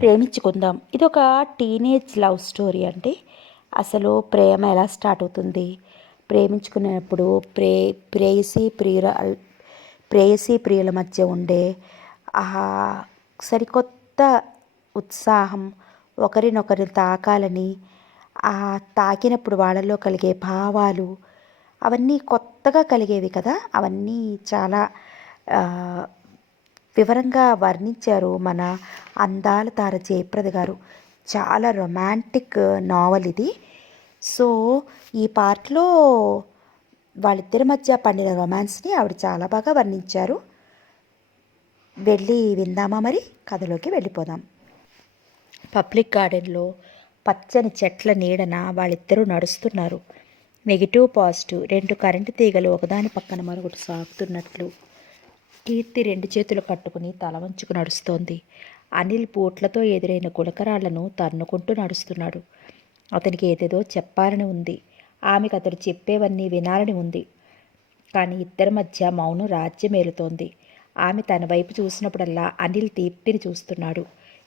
ప్రేమించుకుందాం. ఇదొక teenage love story అండి. అసలు ప్రేమ ఎలా స్టార్ట్ అవుతుంది? ప్రేమించుకునేప్పుడు ప్రేయసి ప్రేయసి ప్రియుల మధ్య ఉండే సరికొత్త ఉత్సాహం, ఒకరినొకరు తాకాలని, తాకినప్పుడు వాళ్ళలో కలిగే భావాలు అవన్నీ కొత్తగా కలిగేవి కదా! అవన్నీ చాలా వివరంగా వర్ణించారు మన అందాల తార జయప్రద గారు. చాలా రొమాంటిక్ నావల్ ఇది. సో ఈ పార్ట్లో వాళ్ళిద్దరి మధ్య పండిన రొమాన్స్ని ఆవిడ చాలా బాగా వర్ణించారు. వెళ్ళి విందామా? మరి కథలోకి వెళ్ళిపోదాం. పబ్లిక్ గార్డెన్లో పచ్చని చెట్ల నీడన వాళ్ళిద్దరూ నడుస్తున్నారు. నెగిటివ్ పాజిటివ్ రెండు కరెంటు తీగలు ఒకదాని పక్కన మరొకటి సాగుతున్నట్లు. కీర్తి రెండు చేతులు కట్టుకుని తల వంచుకు నడుస్తోంది. అనిల్ బూట్లతో ఎదురైన గులకరాళ్లను తన్నుకుంటూ నడుస్తున్నాడు. అతనికి ఏదేదో చెప్పాలని ఉంది. ఆమెకు అతడు చెప్పేవన్నీ వినాలని ఉంది. కానీ ఇద్దరి మధ్య మౌనం రాజ్యమేలుతోంది. ఆమె తన వైపు చూసినప్పుడల్లా అనిల్ దీప్తిని చూస్తున్నాడు.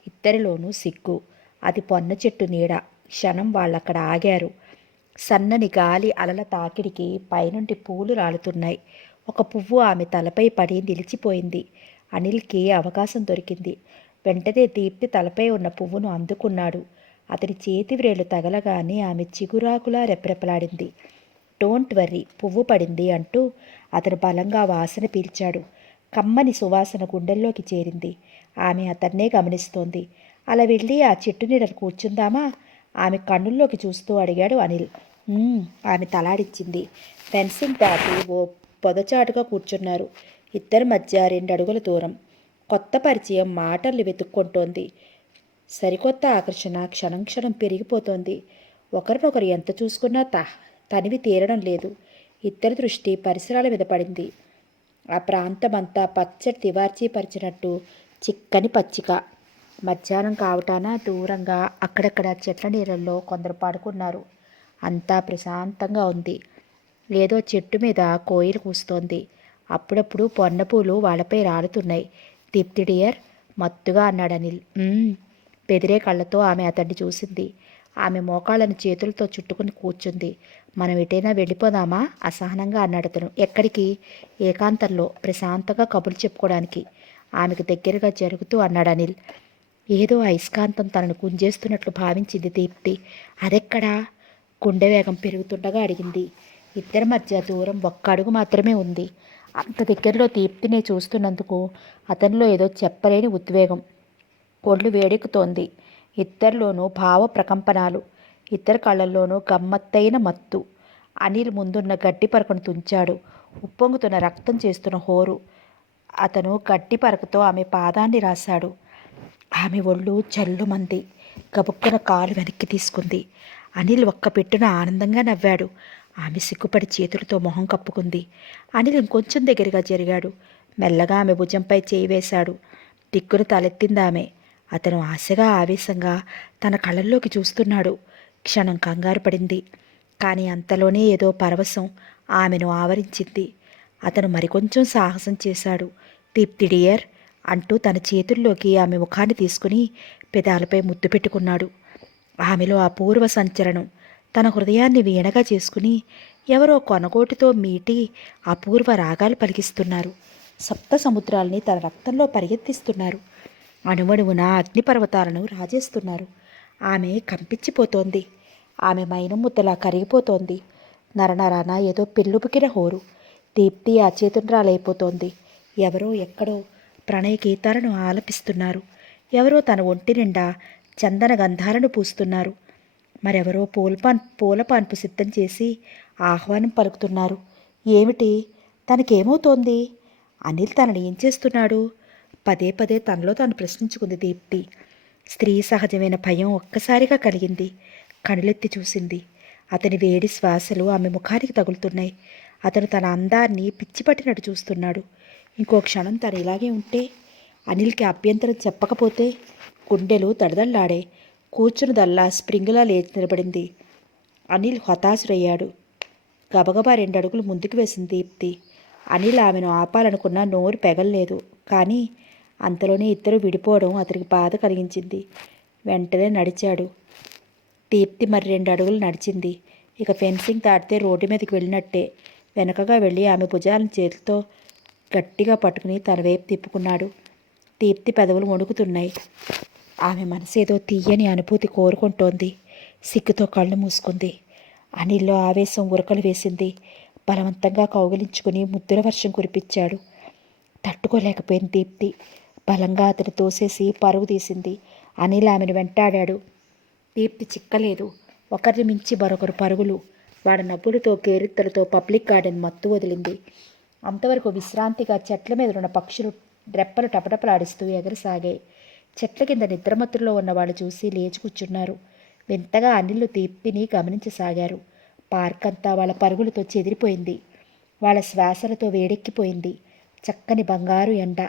ఇద్దరిలోనూ సిగ్గు. అది పొన్న చెట్టు నీడ. క్షణం వాళ్ళక్కడ ఆగారు. సన్నని గాలి అలల తాకిడికి పైనుండి పూలు రాలుతున్నాయి. ఒక పువ్వు ఆమె తలపై పడి నిలిచిపోయింది. అనిల్కి అవకాశం దొరికింది. వెంటనే దీప్తి తలపై ఉన్న పువ్వును అందుకున్నాడు. అతని చేతి వ్రేళ్లు తగలగానే ఆమె చిగురాకులా రెపరెపలాడింది. డోంట్ వర్రీ, పువ్వు పడింది అంటూ అతను బలంగా వాసన పీల్చాడు. కమ్మని సువాసన గుండెల్లోకి చేరింది. ఆమె అతన్నే గమనిస్తోంది. అలా వెళ్ళి ఆ చెట్టు నీడను కూర్చుందామా? ఆమె కన్నుల్లోకి చూస్తూ అడిగాడు అనిల్. ఆమె తలాడించింది. ఫెన్సింగ్ దాటి ఓ పొదచాటుగా కూర్చున్నారు. ఇద్దరి మధ్య 2 అడుగుల దూరం. కొత్త పరిచయం మాటలు వెతుక్కుంటోంది. సరికొత్త ఆకర్షణ క్షణం క్షణం పెరిగిపోతోంది. ఒకరినొకరు ఎంత చూసుకున్నా తనివి తీరడం లేదు. ఇద్దరి దృష్టి పరిసరాల మీద పడింది. ఆ ప్రాంతమంతా పచ్చటి తివార్చీ పరిచినట్టు చిక్కని పచ్చిక. మధ్యాహ్నం కావటాన దూరంగా అక్కడక్కడ చెట్ల నీళ్ళల్లో కొందరు పడుకున్నారు. అంతా ప్రశాంతంగా ఉంది. ఏదో చెట్టు మీద కోయిలు కూస్తోంది. అప్పుడప్పుడు పొన్నపూలు వాళ్ళపై రాలుతున్నాయి. దీప్తి డియర్, మత్తుగా అన్నాడు అనిల్. బెదిరే కళ్ళతో ఆమె అతన్ని చూసింది. ఆమె మోకాళ్ళను చేతులతో చుట్టుకుని కూర్చుంది. మనం ఎటైనా వెళ్ళిపోదామా? అసహనంగా అన్నాడు అతను. ఎక్కడికి? ఏకాంతంలో ప్రశాంతంగా కబుర్లు చెప్పుకోవడానికి ఆమెకు దగ్గరగా జరుగుతూ అన్నాడు అనిల్. ఏదో అయస్కాంతం తనను గుంజేస్తున్నట్లు భావించింది దీప్తి. అదెక్కడా? గుండె వేగం పెరుగుతుండగా అడిగింది. ఇద్దరి మధ్య దూరం 1 అడుగు మాత్రమే ఉంది. అంత దగ్గరలో దీప్తినే చూస్తున్నందుకు అతనిలో ఏదో చెప్పలేని ఉద్వేగం. ఒళ్ళు వేడెక్కుతోంది. ఇద్దరిలోనూ భావ ప్రకంపనాలు. ఇద్దరి కళ్ళల్లోనూ గమ్మత్తైన మత్తు. అనిల్ ముందున్న గడ్డి పరకను తుంచాడు. ఉప్పొంగుతున్న రక్తం చేస్తున్న హోరు. అతను గడ్డి పరకతో ఆమె పాదాన్ని రాశాడు. ఆమె ఒళ్ళు జల్లుమంది. గబుక్కున కాలు వెనక్కి తీసుకుంది. అనిల్ ఒక్క పెట్టున ఆనందంగా నవ్వాడు. ఆమె సిగ్గుపడి చేతులతో మొహం కప్పుకుంది. అనిల్ ఇంకొంచెం దగ్గరగా జరిగాడు. మెల్లగా ఆమె భుజంపై చేయి వేశాడు. దిక్కున తలెత్తిందామె. అతను ఆశగా ఆవేశంగా తన కళ్ళల్లోకి చూస్తున్నాడు. క్షణం కంగారు పడింది. కానీ అంతలోనే ఏదో పరవశం ఆమెను ఆవరించింది. అతను మరికొంచెం సాహసం చేశాడు. దీప్తి డియర్ అంటూ తన చేతుల్లోకి ఆమె ముఖాన్ని తీసుకుని పెదాలపై ముద్దు పెట్టుకున్నాడు. ఆమెలో అపూర్వ సంచలనం. తన హృదయాన్ని వీణగా చేసుకుని ఎవరో కొనగోటితో మీటి అపూర్వ రాగాలు పలికిస్తున్నారు. సప్త సముద్రాల్ని తన రక్తంలో పరిగెత్తిస్తున్నారు. అణువణువున అగ్నిపర్వతాలను రాజేస్తున్నారు. ఆమె కంపించిపోతోంది. ఆమె మైనం ముద్దలా కరిగిపోతోంది. నరనరాన ఏదో పెళ్ళుపుకిన హోరు. దీప్తి అచేతనురాలైపోతోంది. ఎవరో ఎక్కడో ప్రణయ గీతాలను ఆలపిస్తున్నారు. ఎవరో తన ఒంటి నిండా చందన గంధాలను పూస్తున్నారు. మరెవరో పూలపాన్పు సిద్ధం చేసి ఆహ్వానం పలుకుతున్నారు. ఏమిటి? తనకేమవుతోంది? అనిల్ తనని ఏం చేస్తున్నాడు? పదే పదే తనలో తాను ప్రశ్నించుకుంది దీప్తి. స్త్రీ సహజమైన భయం ఒక్కసారిగా కలిగింది. కనులెత్తి చూసింది. అతని వేడి శ్వాసలు ఆమె ముఖానికి తగులుతున్నాయి. అతను తన అందాన్ని పిచ్చిపట్టినట్టు చూస్తున్నాడు. ఇంకో క్షణం తను ఇలాగే ఉంటే, అనిల్కి అభ్యంతరం చెప్పకపోతే గుండెలు దడదళ్లాడే. కూర్చున్నదల్లా స్ప్రింగులా లేచి నిలబడింది. అనిల్ హతాశుడయ్యాడు. గబగబా 2 అడుగులు ముందుకు వేసింది దీప్తి. అనిల్ ఆమెను ఆపాలనుకున్న నోరు పెగల్లేదు. కానీ అంతలోనే ఇద్దరు విడిపోవడం అతనికి బాధ కలిగించింది. వెంటనే నడిచాడు. దీప్తి మరి 2 అడుగులు నడిచింది. ఇక ఫెన్సింగ్ దాటితే రోడ్డు మీదకి వెళ్ళినట్టే. వెనకగా వెళ్ళి ఆమె భుజాలను చేతితో గట్టిగా పట్టుకుని తన వైపు తిప్పుకున్నాడు. దీప్తి పెదవులు వణుకుతున్నాయి. ఆమె మనసేదో తీయని అనుభూతి కోరుకుంటోంది. సిగ్గుతో కళ్ళు మూసుకుంది. అనిల్లో ఆవేశం ఉరకలు వేసింది. బలవంతంగా కౌగిలించుకుని ముద్దుల వర్షం కురిపించాడు. తట్టుకోలేకపోయింది దీప్తి. బలంగా అతను తోసేసి పరుగు తీసింది. అనిల్ ఆమెను వెంటాడాడు. దీప్తి చిక్కలేదు. ఒకరిని మించి మరొకరు పరుగులు. వాడి నవ్వులతో కేరింతలతో పబ్లిక్ గార్డెన్ మత్తు వదిలింది. అంతవరకు విశ్రాంతిగా చెట్ల మీద ఉన్న పక్షులు రెప్పలు టపటపలాడిస్తూ ఎగరసాగాయి. చెట్ల కింద నిద్రమత్తులో ఉన్న వాళ్ళు చూసి లేచి కూర్చున్నారు. వింతగా అనిల్లు దీప్తిని గమనించసాగారు. పార్క్ అంతా వాళ్ళ పరుగులతో చెదిరిపోయింది. వాళ్ళ శ్వాసలతో వేడెక్కిపోయింది. చక్కని బంగారు ఎండ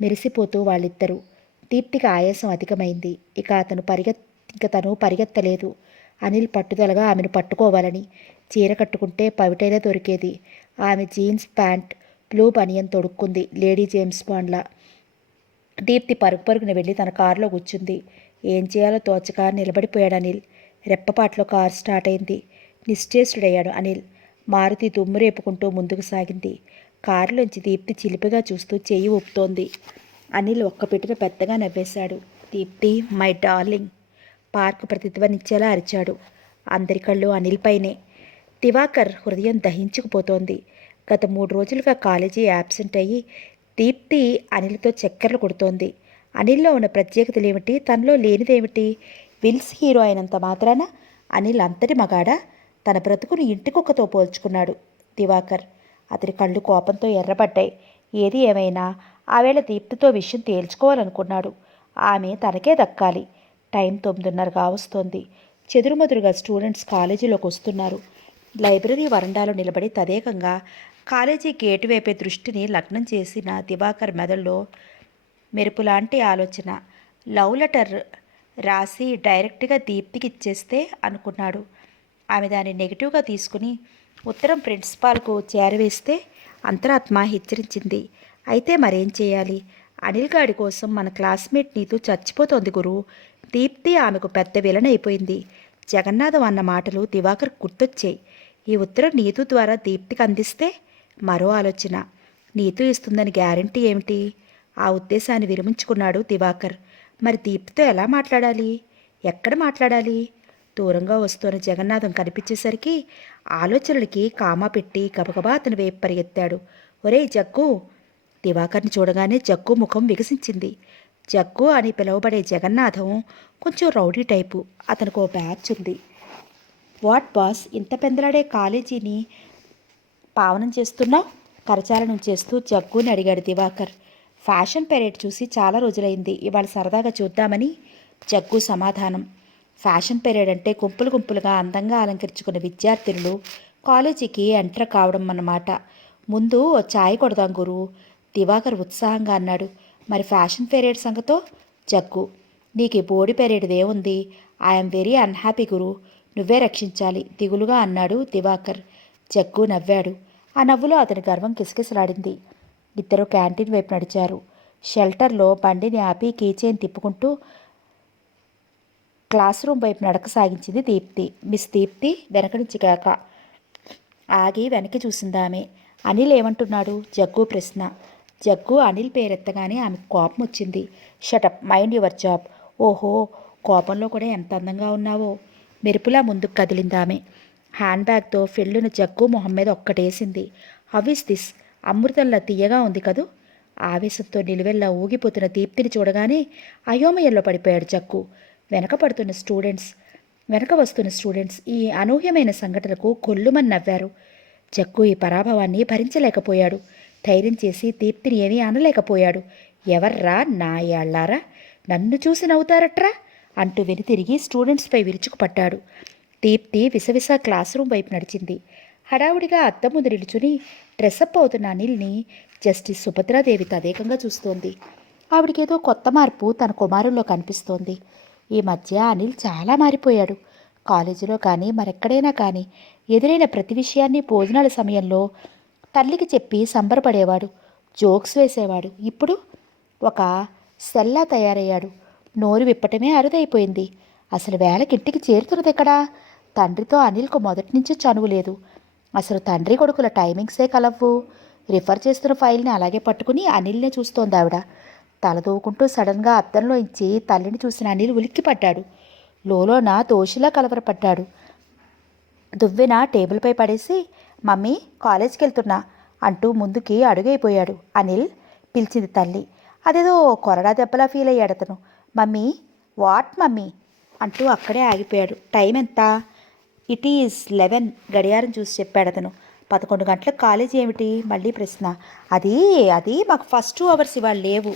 మెరిసిపోతూ వాళ్ళిద్దరూ. దీప్తికి ఆయాసం అధికమైంది. ఇక తను పరిగెత్తలేదు. అనిల్ పట్టుదలగా ఆమెను పట్టుకోవాలని. చీర కట్టుకుంటే పవిటైనా దొరికేది. ఆమె జీన్స్ ప్యాంట్ బ్లూ బనియన్ తొడుక్కుంది, లేడీ జేమ్స్ బాండ్లా. దీప్తి పరుగున వెళ్ళి తన కారులో కూర్చుంది. ఏం చేయాలో తోచక నిలబడిపోయాడు అనిల్. రెప్పపాట్లో కారు స్టార్ట్ అయింది. నిశ్చేష్టుడయ్యాడు అనిల్. మారుతి దుమ్ము రేపుకుంటూ ముందుకు సాగింది. కారులోంచి దీప్తి చిలిపిగా చూస్తూ చెయ్యి ఊపుతోంది. అనిల్ ఒక్కపెట్టున పెద్దగా నవ్వేశాడు. దీప్తి, మై డార్లింగ్, పార్కు ప్రతిధ్వనించేలా అరిచాడు. అందరి కళ్ళు అనిల్ పైనే. దివాకర్ హృదయం దహించుకుపోతోంది. గత 3 రోజులుగా కాలేజీ యాబ్సెంట్ అయ్యి దీప్తి అనిల్తో చక్కర్లు కొడుతోంది. అనిల్లో ఉన్న ప్రత్యేకతలేమిటి, తనలో లేనిదేమిటి? విల్స్ హీరో అయినంత మాత్రాన అనిల్ అంతటి మగాడా? తన బ్రతుకును ఇంటికొక్కతో పోల్చుకున్నాడు దివాకర్. అతని కళ్ళు కోపంతో ఎర్రబడ్డాయి. ఏది ఏమైనా ఆవేళ దీప్తితో విషయం తేల్చుకోవాలనుకున్నాడు. ఆమె తనకే దక్కాలి. టైం 9:30 కావస్తోంది. చెదురుమదురుగా స్టూడెంట్స్ కాలేజీలోకి వస్తున్నారు. లైబ్రరీ వరండాలో నిలబడి తదేకంగా కాలేజీ గేటు వైపే దృష్టిని లగ్నం చేసిన దివాకర్ మెదడులో మెరుపులాంటి ఆలోచన. లవ్ లెటర్ రాసి డైరెక్ట్గా దీప్తికి ఇచ్చేస్తే అనుకున్నాడు. ఆమె దాన్ని నెగిటివ్గా తీసుకుని ఉత్తరం ప్రిన్సిపాల్కు చేరవేస్తే అంతరాత్మ హెచ్చరించింది. అయితే మరేం చేయాలి? అనిల్ గాడి కోసం మన క్లాస్మేట్ నీతు చచ్చిపోతోంది గురు. దీప్తి ఆమెకు పెద్ద విలన్ అయిపోయింది. జగన్నాథం అన్న మాటలు దివాకర్ గుర్తొచ్చాయి. ఈ ఉత్తరం నీతు ద్వారా దీప్తికి అందిస్తే? మరో ఆలోచన. నీతు ఇస్తుందని గ్యారంటీ ఏమిటి? ఆ ఉద్దేశాన్ని విరమించుకున్నాడు దివాకర్. మరి దీప్తితో ఎలా మాట్లాడాలి? ఎక్కడ మాట్లాడాలి? దూరంగా వస్తున్న జగన్నాథం కనిపించేసరికి ఆలోచనలకి కామా పెట్టి గబగబా అతని వైపు పరిగెత్తాడు. ఒరేయ్ జగ్గు! దివాకర్ని చూడగానే జగ్గు ముఖం వికసించింది. జగ్గు అని పిలువబడే జగన్నాథం కొంచెం రౌడీ టైపు. అతనికి ఓ బ్యాచ్ ఉంది. వాట్ బాస్, ఇంత పెందలాడే కాలేజీని పావనం చేస్తున్నావు? కరచాలనం చేస్తూ జగ్గుని అడిగాడు దివాకర్. ఫ్యాషన్ పెరేడ్ చూసి చాలా రోజులైంది, ఇవాళ సరదాగా చూద్దామని జగ్గు సమాధానం. ఫ్యాషన్ పెరేడ్ అంటే గుంపులు గుంపులుగా అందంగా అలంకరించుకున్న విద్యార్థినులు కాలేజీకి ఎంటర్ కావడం అన్నమాట. ముందు ఓ ఛాయ్ కొడదాం గురు, దివాకర్ ఉత్సాహంగా అన్నాడు. మరి ఫ్యాషన్ పెరేడ్ సంగతో? జగ్గు, నీకు ఈ బోడి పెరేడ్దేముంది? ఐఎమ్ వెరీ అన్హ్యాపీ గురు, నువ్వే రక్షించాలి దిగులుగా అన్నాడు దివాకర్. జగ్గు నవ్వాడు. ఆ నవ్వులో అతని గర్వం కిసకిసలాడింది. ఇద్దరు క్యాంటీన్ వైపు నడిచారు. షెల్టర్లో బండిని ఆపి కీచైన్ తిప్పుకుంటూ క్లాస్ రూమ్ వైపు నడక సాగించింది దీప్తి. మిస్ దీప్తి వెనక నుంచి కాక ఆగి వెనక్కి చూసిందామె. అనిల్ ఏమంటున్నాడు? జగ్గు ప్రశ్న. జగ్గు అనిల్ పేరెత్తగానే ఆమెకు కోపం వచ్చింది. Shut up, mind your job. ఓహో, కోపంలో కూడా ఎంత అందంగా ఉన్నావో. మెరుపులా ముందుకు కదిలిందామె. హ్యాండ్ బ్యాగ్తో ఫిల్లును జగ్గు మొహం మీద ఒక్కటేసింది. How is this? అమృతంలా తీయగా ఉంది కదూ. ఆవేశంతో నిలువెల్లా ఊగిపోతున్న దీప్తిని చూడగానే అయోమయంలో పడిపోయాడు జగ్గు. వెనక వస్తున్న స్టూడెంట్స్ ఈ అనూహ్యమైన సంఘటనకు కొల్లుమని నవ్వారు. జగ్గు ఈ పరాభవాన్ని భరించలేకపోయాడు. ధైర్యం చేసి దీప్తిని ఏమీ అనలేకపోయాడు. ఎవర్రా నాయాళ్ళారా, నన్ను చూసి నవ్వుతారట్రా అంటూ వెనుతిరిగి స్టూడెంట్స్పై విరుచుకుపడ్డాడు. దీప్తి విసవిసా క్లాస్ రూమ్ వైపు నడిచింది. హడావుడిగా అద్దం ముందు నిలుచుని డ్రెస్అప్ అవుతున్న అనిల్ని జస్టిస్ సుభద్రాదేవి తదేకంగా చూస్తోంది. ఆవిడకేదో కొత్త మార్పు తన కుమారుల్లో కనిపిస్తోంది. ఈ మధ్య అనిల్ చాలా మారిపోయాడు. కాలేజీలో కానీ మరెక్కడైనా కానీ ఎదురైన ప్రతి విషయాన్ని భోజనాల సమయంలో తల్లికి చెప్పి సంబరపడేవాడు, జోక్స్ వేసేవాడు. ఇప్పుడు ఒక సెల్లా తయారయ్యాడు. నోరు విప్పటమే అరుదైపోయింది. అసలు వేళకింటికి చేరుతున్నది ఎక్కడా? తండ్రితో అనిల్కు మొదటి నుంచి చనువు లేదు. అసలు తండ్రి కొడుకుల టైమింగ్సే కలవ్వు. రిఫర్ చేస్తున్న ఫైల్ని అలాగే పట్టుకుని అనిల్నే చూస్తోంది ఆవిడ. తలదూకుంటూ సడన్గా అద్దంలో ఇచ్చి తల్లిని చూసిన అనిల్ ఉలిక్కిపడ్డాడు. లోలోన తోషిలా కలవరపడ్డాడు. దువ్వెన టేబుల్పై పడేసి, మమ్మీ కాలేజ్కి వెళ్తున్నా అంటూ ముందుకి అడుగైపోయాడు. అనిల్ పిలిచింది తల్లి. అదేదో కొరడా దెబ్బలా ఫీల్ అయ్యాడు అతను. మమ్మీ వాట్ మమ్మీ అంటూ అక్కడే ఆగిపోయాడు. టైం ఎంత? ఇట్ ఈజ్ 11 గడియారం చూసి చెప్పాడు అతను. 11 గంటలకు కాలేజీ ఏమిటి? మళ్ళీ ప్రశ్న. అది అది మాకు ఫస్ట్ 2 అవర్స్ ఇవాళ లేవు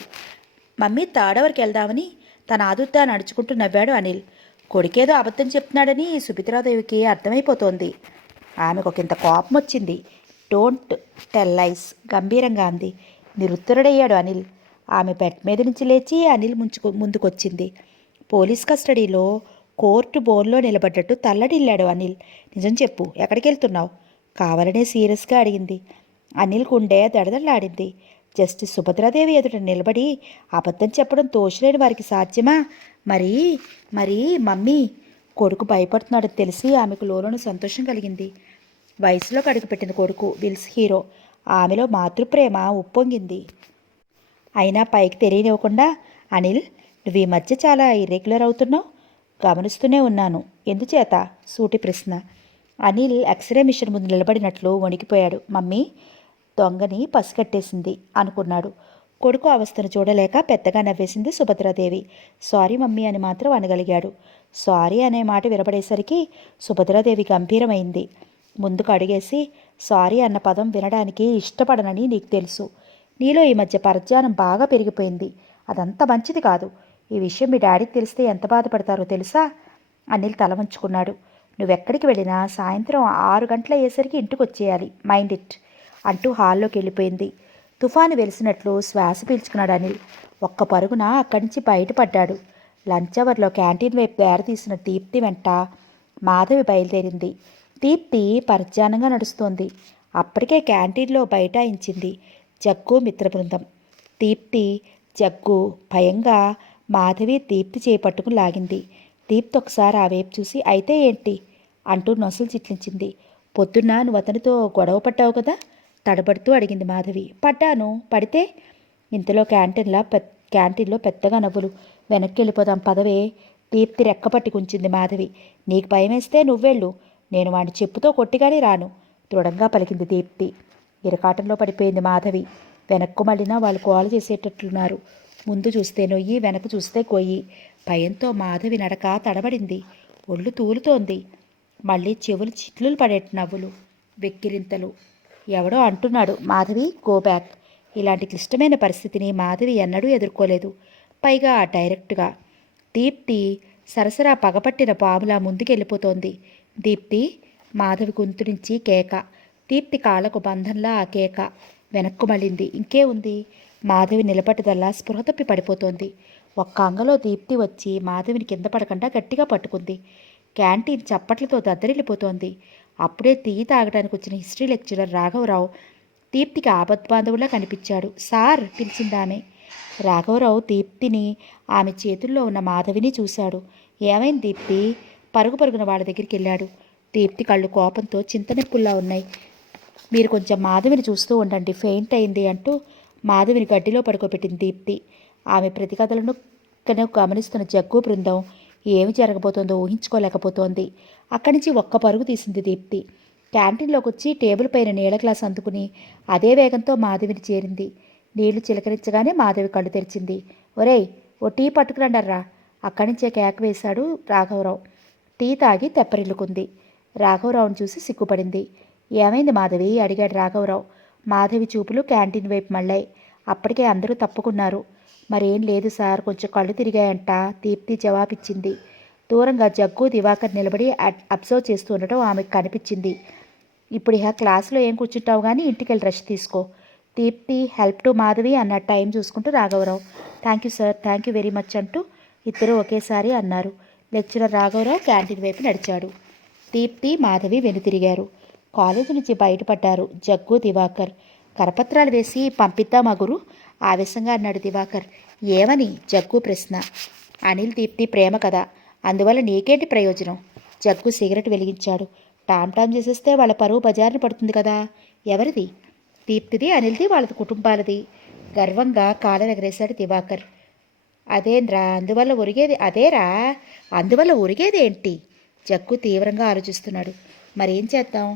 మమ్మీ, 3rd అవర్కి వెళ్దామని తన ఆదుర్దా నడుచుకుంటూ నవ్వాడు అనిల్. కొడుకేదో అబద్ధం చెప్తున్నాడని సుభిత్రాదేవికి అర్థమైపోతోంది. ఆమెకు ఒకంత కోపం వచ్చింది. డోంట్ టెల్ లైస్ గంభీరంగా అంది. నిరుత్తరుడయ్యాడు అనిల్. ఆమె బెడ్ మీద నుంచి లేచి అనిల్ ముందుకొచ్చింది. పోలీస్ కస్టడీలో కోర్టు బోన్లో నిలబడ్డట్టు తల్లడిల్లాడు అనిల్. నిజం చెప్పు, ఎక్కడికి వెళ్తున్నావు? కావాలనే సీరియస్గా అడిగింది. అనిల్ గుండె దడదల్లాడింది. జస్టిస్ సుభద్రాదేవి ఎదుట నిలబడి అబద్ధం చెప్పడం తోచలేని వారికి సాధ్యమా? మరి మరి మమ్మీ, కొడుకు భయపడుతున్నాడని తెలిసి ఆమెకు లోలోని సంతోషం కలిగింది. వయసులోకి అడుగుపెట్టిన కొడుకు విల్స్ హీరో. ఆమెలో మాతృప్రేమ ఉప్పొంగింది. అయినా పైకి తెలియనివ్వకుండా, అనిల్ నువ్వు ఈ మధ్య చాలా ఇర్రెగ్యులర్ అవుతున్నావు. గమనిస్తూనే ఉన్నాను. ఎందుచేత? సూటి ప్రశ్న. అనిల్ ఎక్స్రే మిషన్ ముందు నిలబడినట్లు వణికిపోయాడు. మమ్మీ దొంగని పసిగట్టేసింది అనుకున్నాడు. కొడుకు అవస్థను చూడలేక పెద్దగా నవ్వేసింది సుభద్రాదేవి. సారీ మమ్మీ అని మాత్రం అనగలిగాడు. సారీ అనే మాట వినబడేసరికి సుభద్రాదేవి గంభీరమైంది. ముందుకు అడిగేసి, సారీ అన్న పదం వినడానికి ఇష్టపడనని నీకు తెలుసు. నీలో ఈ మధ్య పరధ్యానం బాగా పెరిగిపోయింది. అదంత మంచిది కాదు. ఈ విషయం మీ డాడీకి తెలిస్తే ఎంత బాధపడతారో తెలుసా? అనిల్ తల వంచుకున్నాడు. నువ్వెక్కడికి వెళ్ళినా సాయంత్రం 6 గంటలు అయ్యేసరికి ఇంటికి వచ్చేయాలి. మైండ్ ఇట్ అంటూ హాల్లోకి వెళ్ళిపోయింది. తుఫాను వెలిసినట్లు శ్వాస పీల్చుకున్నాడు అనిల్. ఒక్క పరుగున అక్కడి నుంచి బయటపడ్డాడు. లంచ్ అవర్లో క్యాంటీన్ వైపు దారితీసిన దీప్తి వెంట మాధవి బయలుదేరింది. దీప్తి పరధ్యానంగా నడుస్తోంది. అప్పటికే క్యాంటీన్లో బైఠాయించింది జగ్గు మిత్రబృందం. దీప్తి, జగ్గు భయంగా మాధవి దీప్తి చేపట్టుకుని లాగింది. దీప్తి ఒకసారి ఆ వైపు చూసి, అయితే ఏంటి అంటూ నొసలు చిట్లించింది. పొద్దున్న నువ్వు అతనితో గొడవ పడ్డావు కదా? తడబడుతూ అడిగింది మాధవి. పడ్డాను. పడితే? ఇంతలో క్యాంటీన్లో పెద్దగా నవ్వులు. వెనక్కి వెళ్ళిపోదాం పదవే. దీప్తి రెక్కపట్టి కుంచింది మాధవి. నీకు భయమేస్తే నువ్వెళ్ళు, నేను వాడిని చెప్పుతో కొట్టిగానే రాను దృఢంగా పలికింది దీప్తి. ఇరకాటంలో పడిపోయింది మాధవి. వెనక్కు మళ్ళినా వాళ్ళు గోల చేసేటట్లున్నారు. ముందు చూస్తే నొయ్యి, వెనక్కు చూస్తే కొయ్యి. భయంతో మాధవి నడక తడబడింది. ఒళ్ళు తూలుతోంది. మళ్ళీ చెవులు చిట్లులు పడేట్టు నవ్వులు, వెక్కిరింతలు. ఎవడో అంటున్నాడు, మాధవి గో బ్యాక్. ఇలాంటి క్లిష్టమైన పరిస్థితిని మాధవి ఎన్నడూ ఎదుర్కోలేదు. పైగా డైరెక్ట్గా. దీప్తి సరసరా పగపట్టిన పాములా ముందుకెళ్ళిపోతోంది. దీప్తి, మాధవి గొంతు నుంచి కేక. దీప్తి కాళ్లకు బంధంలా ఆ కేక. వెనక్కు మళ్ళింది. ఇంకే ఉంది? మాధవి నిలబట్టుదల్లా స్పృహ తప్పి పడిపోతోంది. ఒక్క అంగలో దీప్తి వచ్చి మాధవిని కింద పడకుండా గట్టిగా పట్టుకుంది. క్యాంటీన్ చప్పట్లతో దద్దరిల్లిపోతోంది. అప్పుడే టీ తాగడానికి వచ్చిన హిస్టరీ లెక్చరర్ రాఘవరావు దీప్తికి ఆపద్బాంధవులా కనిపించాడు. సార్ పిలిచిందామె. రాఘవరావు దీప్తిని, ఆమె చేతుల్లో ఉన్న మాధవిని చూశాడు. ఏమైంది దీప్తి? పరుగు పరుగున వాళ్ళ దగ్గరికి వెళ్ళాడు. దీప్తి కళ్ళు కోపంతో చింతనెప్పుల్లా ఉన్నాయి. మీరు కొంచెం మాధవిని చూస్తూ ఉండండి, ఫెయింట్ అయింది అంటూ మాధవిని గడ్డిలో పడుకోబెట్టింది దీప్తి. ఆమె ప్రతికథలను గమనిస్తున్న జగ్గు బృందం ఏమి జరగబోతోందో ఊహించుకోలేకపోతోంది. అక్కడి నుంచి ఒక్క పరుగు తీసింది దీప్తి. క్యాంటీన్లోకి వచ్చి టేబుల్ పైన నీళ్ళ గ్లాస్ అందుకుని అదే వేగంతో మాధవిని చేరింది. నీళ్లు చిలకరించగానే మాధవి కళ్ళు తెరిచింది. ఒరేయ్, ఓ టీ పట్టుకురండర్రా అక్కడి నుంచే కేక వేశాడు రాఘవరావు. టీ తాగి తెప్పరిల్లుకుంది. రాఘవరావుని చూసి సిగ్గుపడింది. ఏమైంది మాధవి అడిగాడు రాఘవరావు. మాధవి చూపులు క్యాంటీన్ వైపు మళ్ళాయి. అప్పటికే అందరూ తప్పుకున్నారు. మరేం లేదు సార్, కొంచెం కళ్ళు తిరిగాయంట దీప్తి జవాబిచ్చింది. దూరంగా జగ్గు దివాకర్ నిలబడి అబ్జర్వ్ చేస్తూ ఉండటం ఆమెకు కనిపించింది. ఇప్పుడు ఇహ క్లాసులో ఏం కూర్చుంటావు కానీ ఇంటికెళ్ళి రెస్ట్ తీసుకో. దీప్తి హెల్ప్ టు మాధవి అన్న టైం చూసుకుంటూ రాఘవరావు. Thank you sir, thank you very much అంటూ ఇద్దరూ ఒకేసారి అన్నారు. లెక్చరర్ రాఘవరావు క్యాంటీన్ వైపు నడిచాడు. దీప్తి, మాధవి వెనుతిరిగారు. కాలేజీ నుంచి బయటపడ్డారు జగ్గు, దివాకర్. కరపత్రాలు వేసి పంపిద్దామా గురు ఆవేశంగా అన్నాడు దివాకర్. ఏమని? జగ్గు ప్రశ్న. అనిల్ దీప్తి ప్రేమ కదా, అందువల్ల నీకేంటి ప్రయోజనం? Jug cigarette వెలిగించాడు. టామ్ చేసేస్తే వాళ్ళ పరువు బజారుని పడుతుంది కదా. ఎవరిది? దీప్తిది, అనిల్ది, వాళ్ళ కుటుంబాలది. గర్వంగా కాలరెగరేశాడు దివాకర్. అదేంద్రా అందువల్ల ఒరిగేది? అదేరా అందువల్ల ఒరిగేది ఏంటి? జగ్గు తీవ్రంగా ఆలోచిస్తున్నాడు. మరేం చేద్దాం?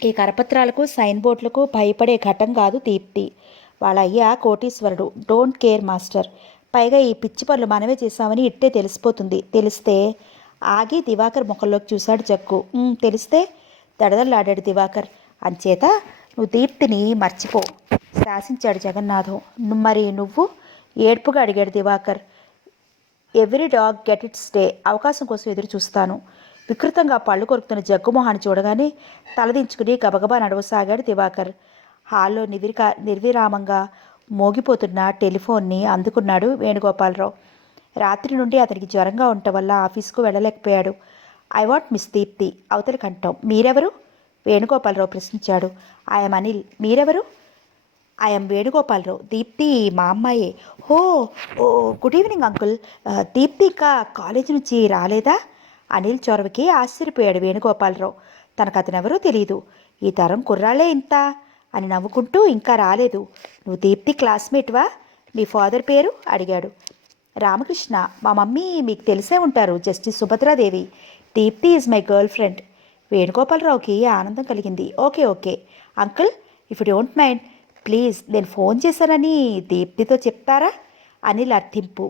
ఈ కరపత్రాలకు సైన్ బోర్డులకు భయపడే ఘటం కాదు దీప్తి. వాళ్ళ అయ్యా కోటీశ్వరుడు, డోంట్ కేర్ మాస్టర్. పైగా ఈ పిచ్చి పనులు మనమే చేశామని ఇట్టే తెలిసిపోతుంది. తెలిస్తే? ఆగి దివాకర్ ముఖంలోకి చూశాడు జగ్గు. తెలిస్తే? దడదల్లాడాడు దివాకర్. అంచేత నువ్వు దీప్తిని మర్చిపో, శాసించాడు జగన్నాథం. మరి నువ్వు? ఏడ్పుగా అడిగాడు Diwakar. Every dog get its day. అవకాశం కోసం ఎదురు చూస్తాను. వికృతంగా పళ్ళు కొరుకుతున్న జగ్గుమొహాన్ని చూడగానే తలదించుకుని గబగబా నడవసాగాడు దివాకర్. హాల్లో నిర్విరామంగా మోగిపోతున్న టెలిఫోన్ని అందుకున్నాడు వేణుగోపాలరావు. రాత్రి నుండి అతనికి జ్వరంగా ఉండటం వల్ల ఆఫీసుకు వెళ్ళలేకపోయాడు. I want Miss Deepti. అవతలి కంఠం. మీరెవరు? వేణుగోపాలరావు ప్రశ్నించాడు. ఐఎమ్ అనిల్. మీరెవరు? ఐఎమ్ వేణుగోపాలరావు. దీప్తి మా అమ్మాయే. Oh oh good evening uncle. Deepti ఇంకా కాలేజీ నుంచి రాలేదా? అనిల్ చొరవకి ఆశ్చర్యపోయాడు వేణుగోపాలరావు. తనకు అతనెవరో తెలియదు. ఈ తరం కుర్రాళ్లే ఇంత అని నవ్వుకుంటూ ఇంకా రాలేదు. నువ్వు దీప్తి క్లాస్మేట్వా? మీ ఫాదర్ పేరు? అడిగాడు. రామకృష్ణ. మా మమ్మీ మీకు తెలిసే ఉంటారు, justice Subhadradevi. Deepti is my girl friend. వేణుగోపాలరావుకి ఆనందం కలిగింది. Okay okay uncle, if you don't mind please నేను ఫోన్ చేశానని దీప్తితో చెప్తారా? అనిల్ అర్థింపు,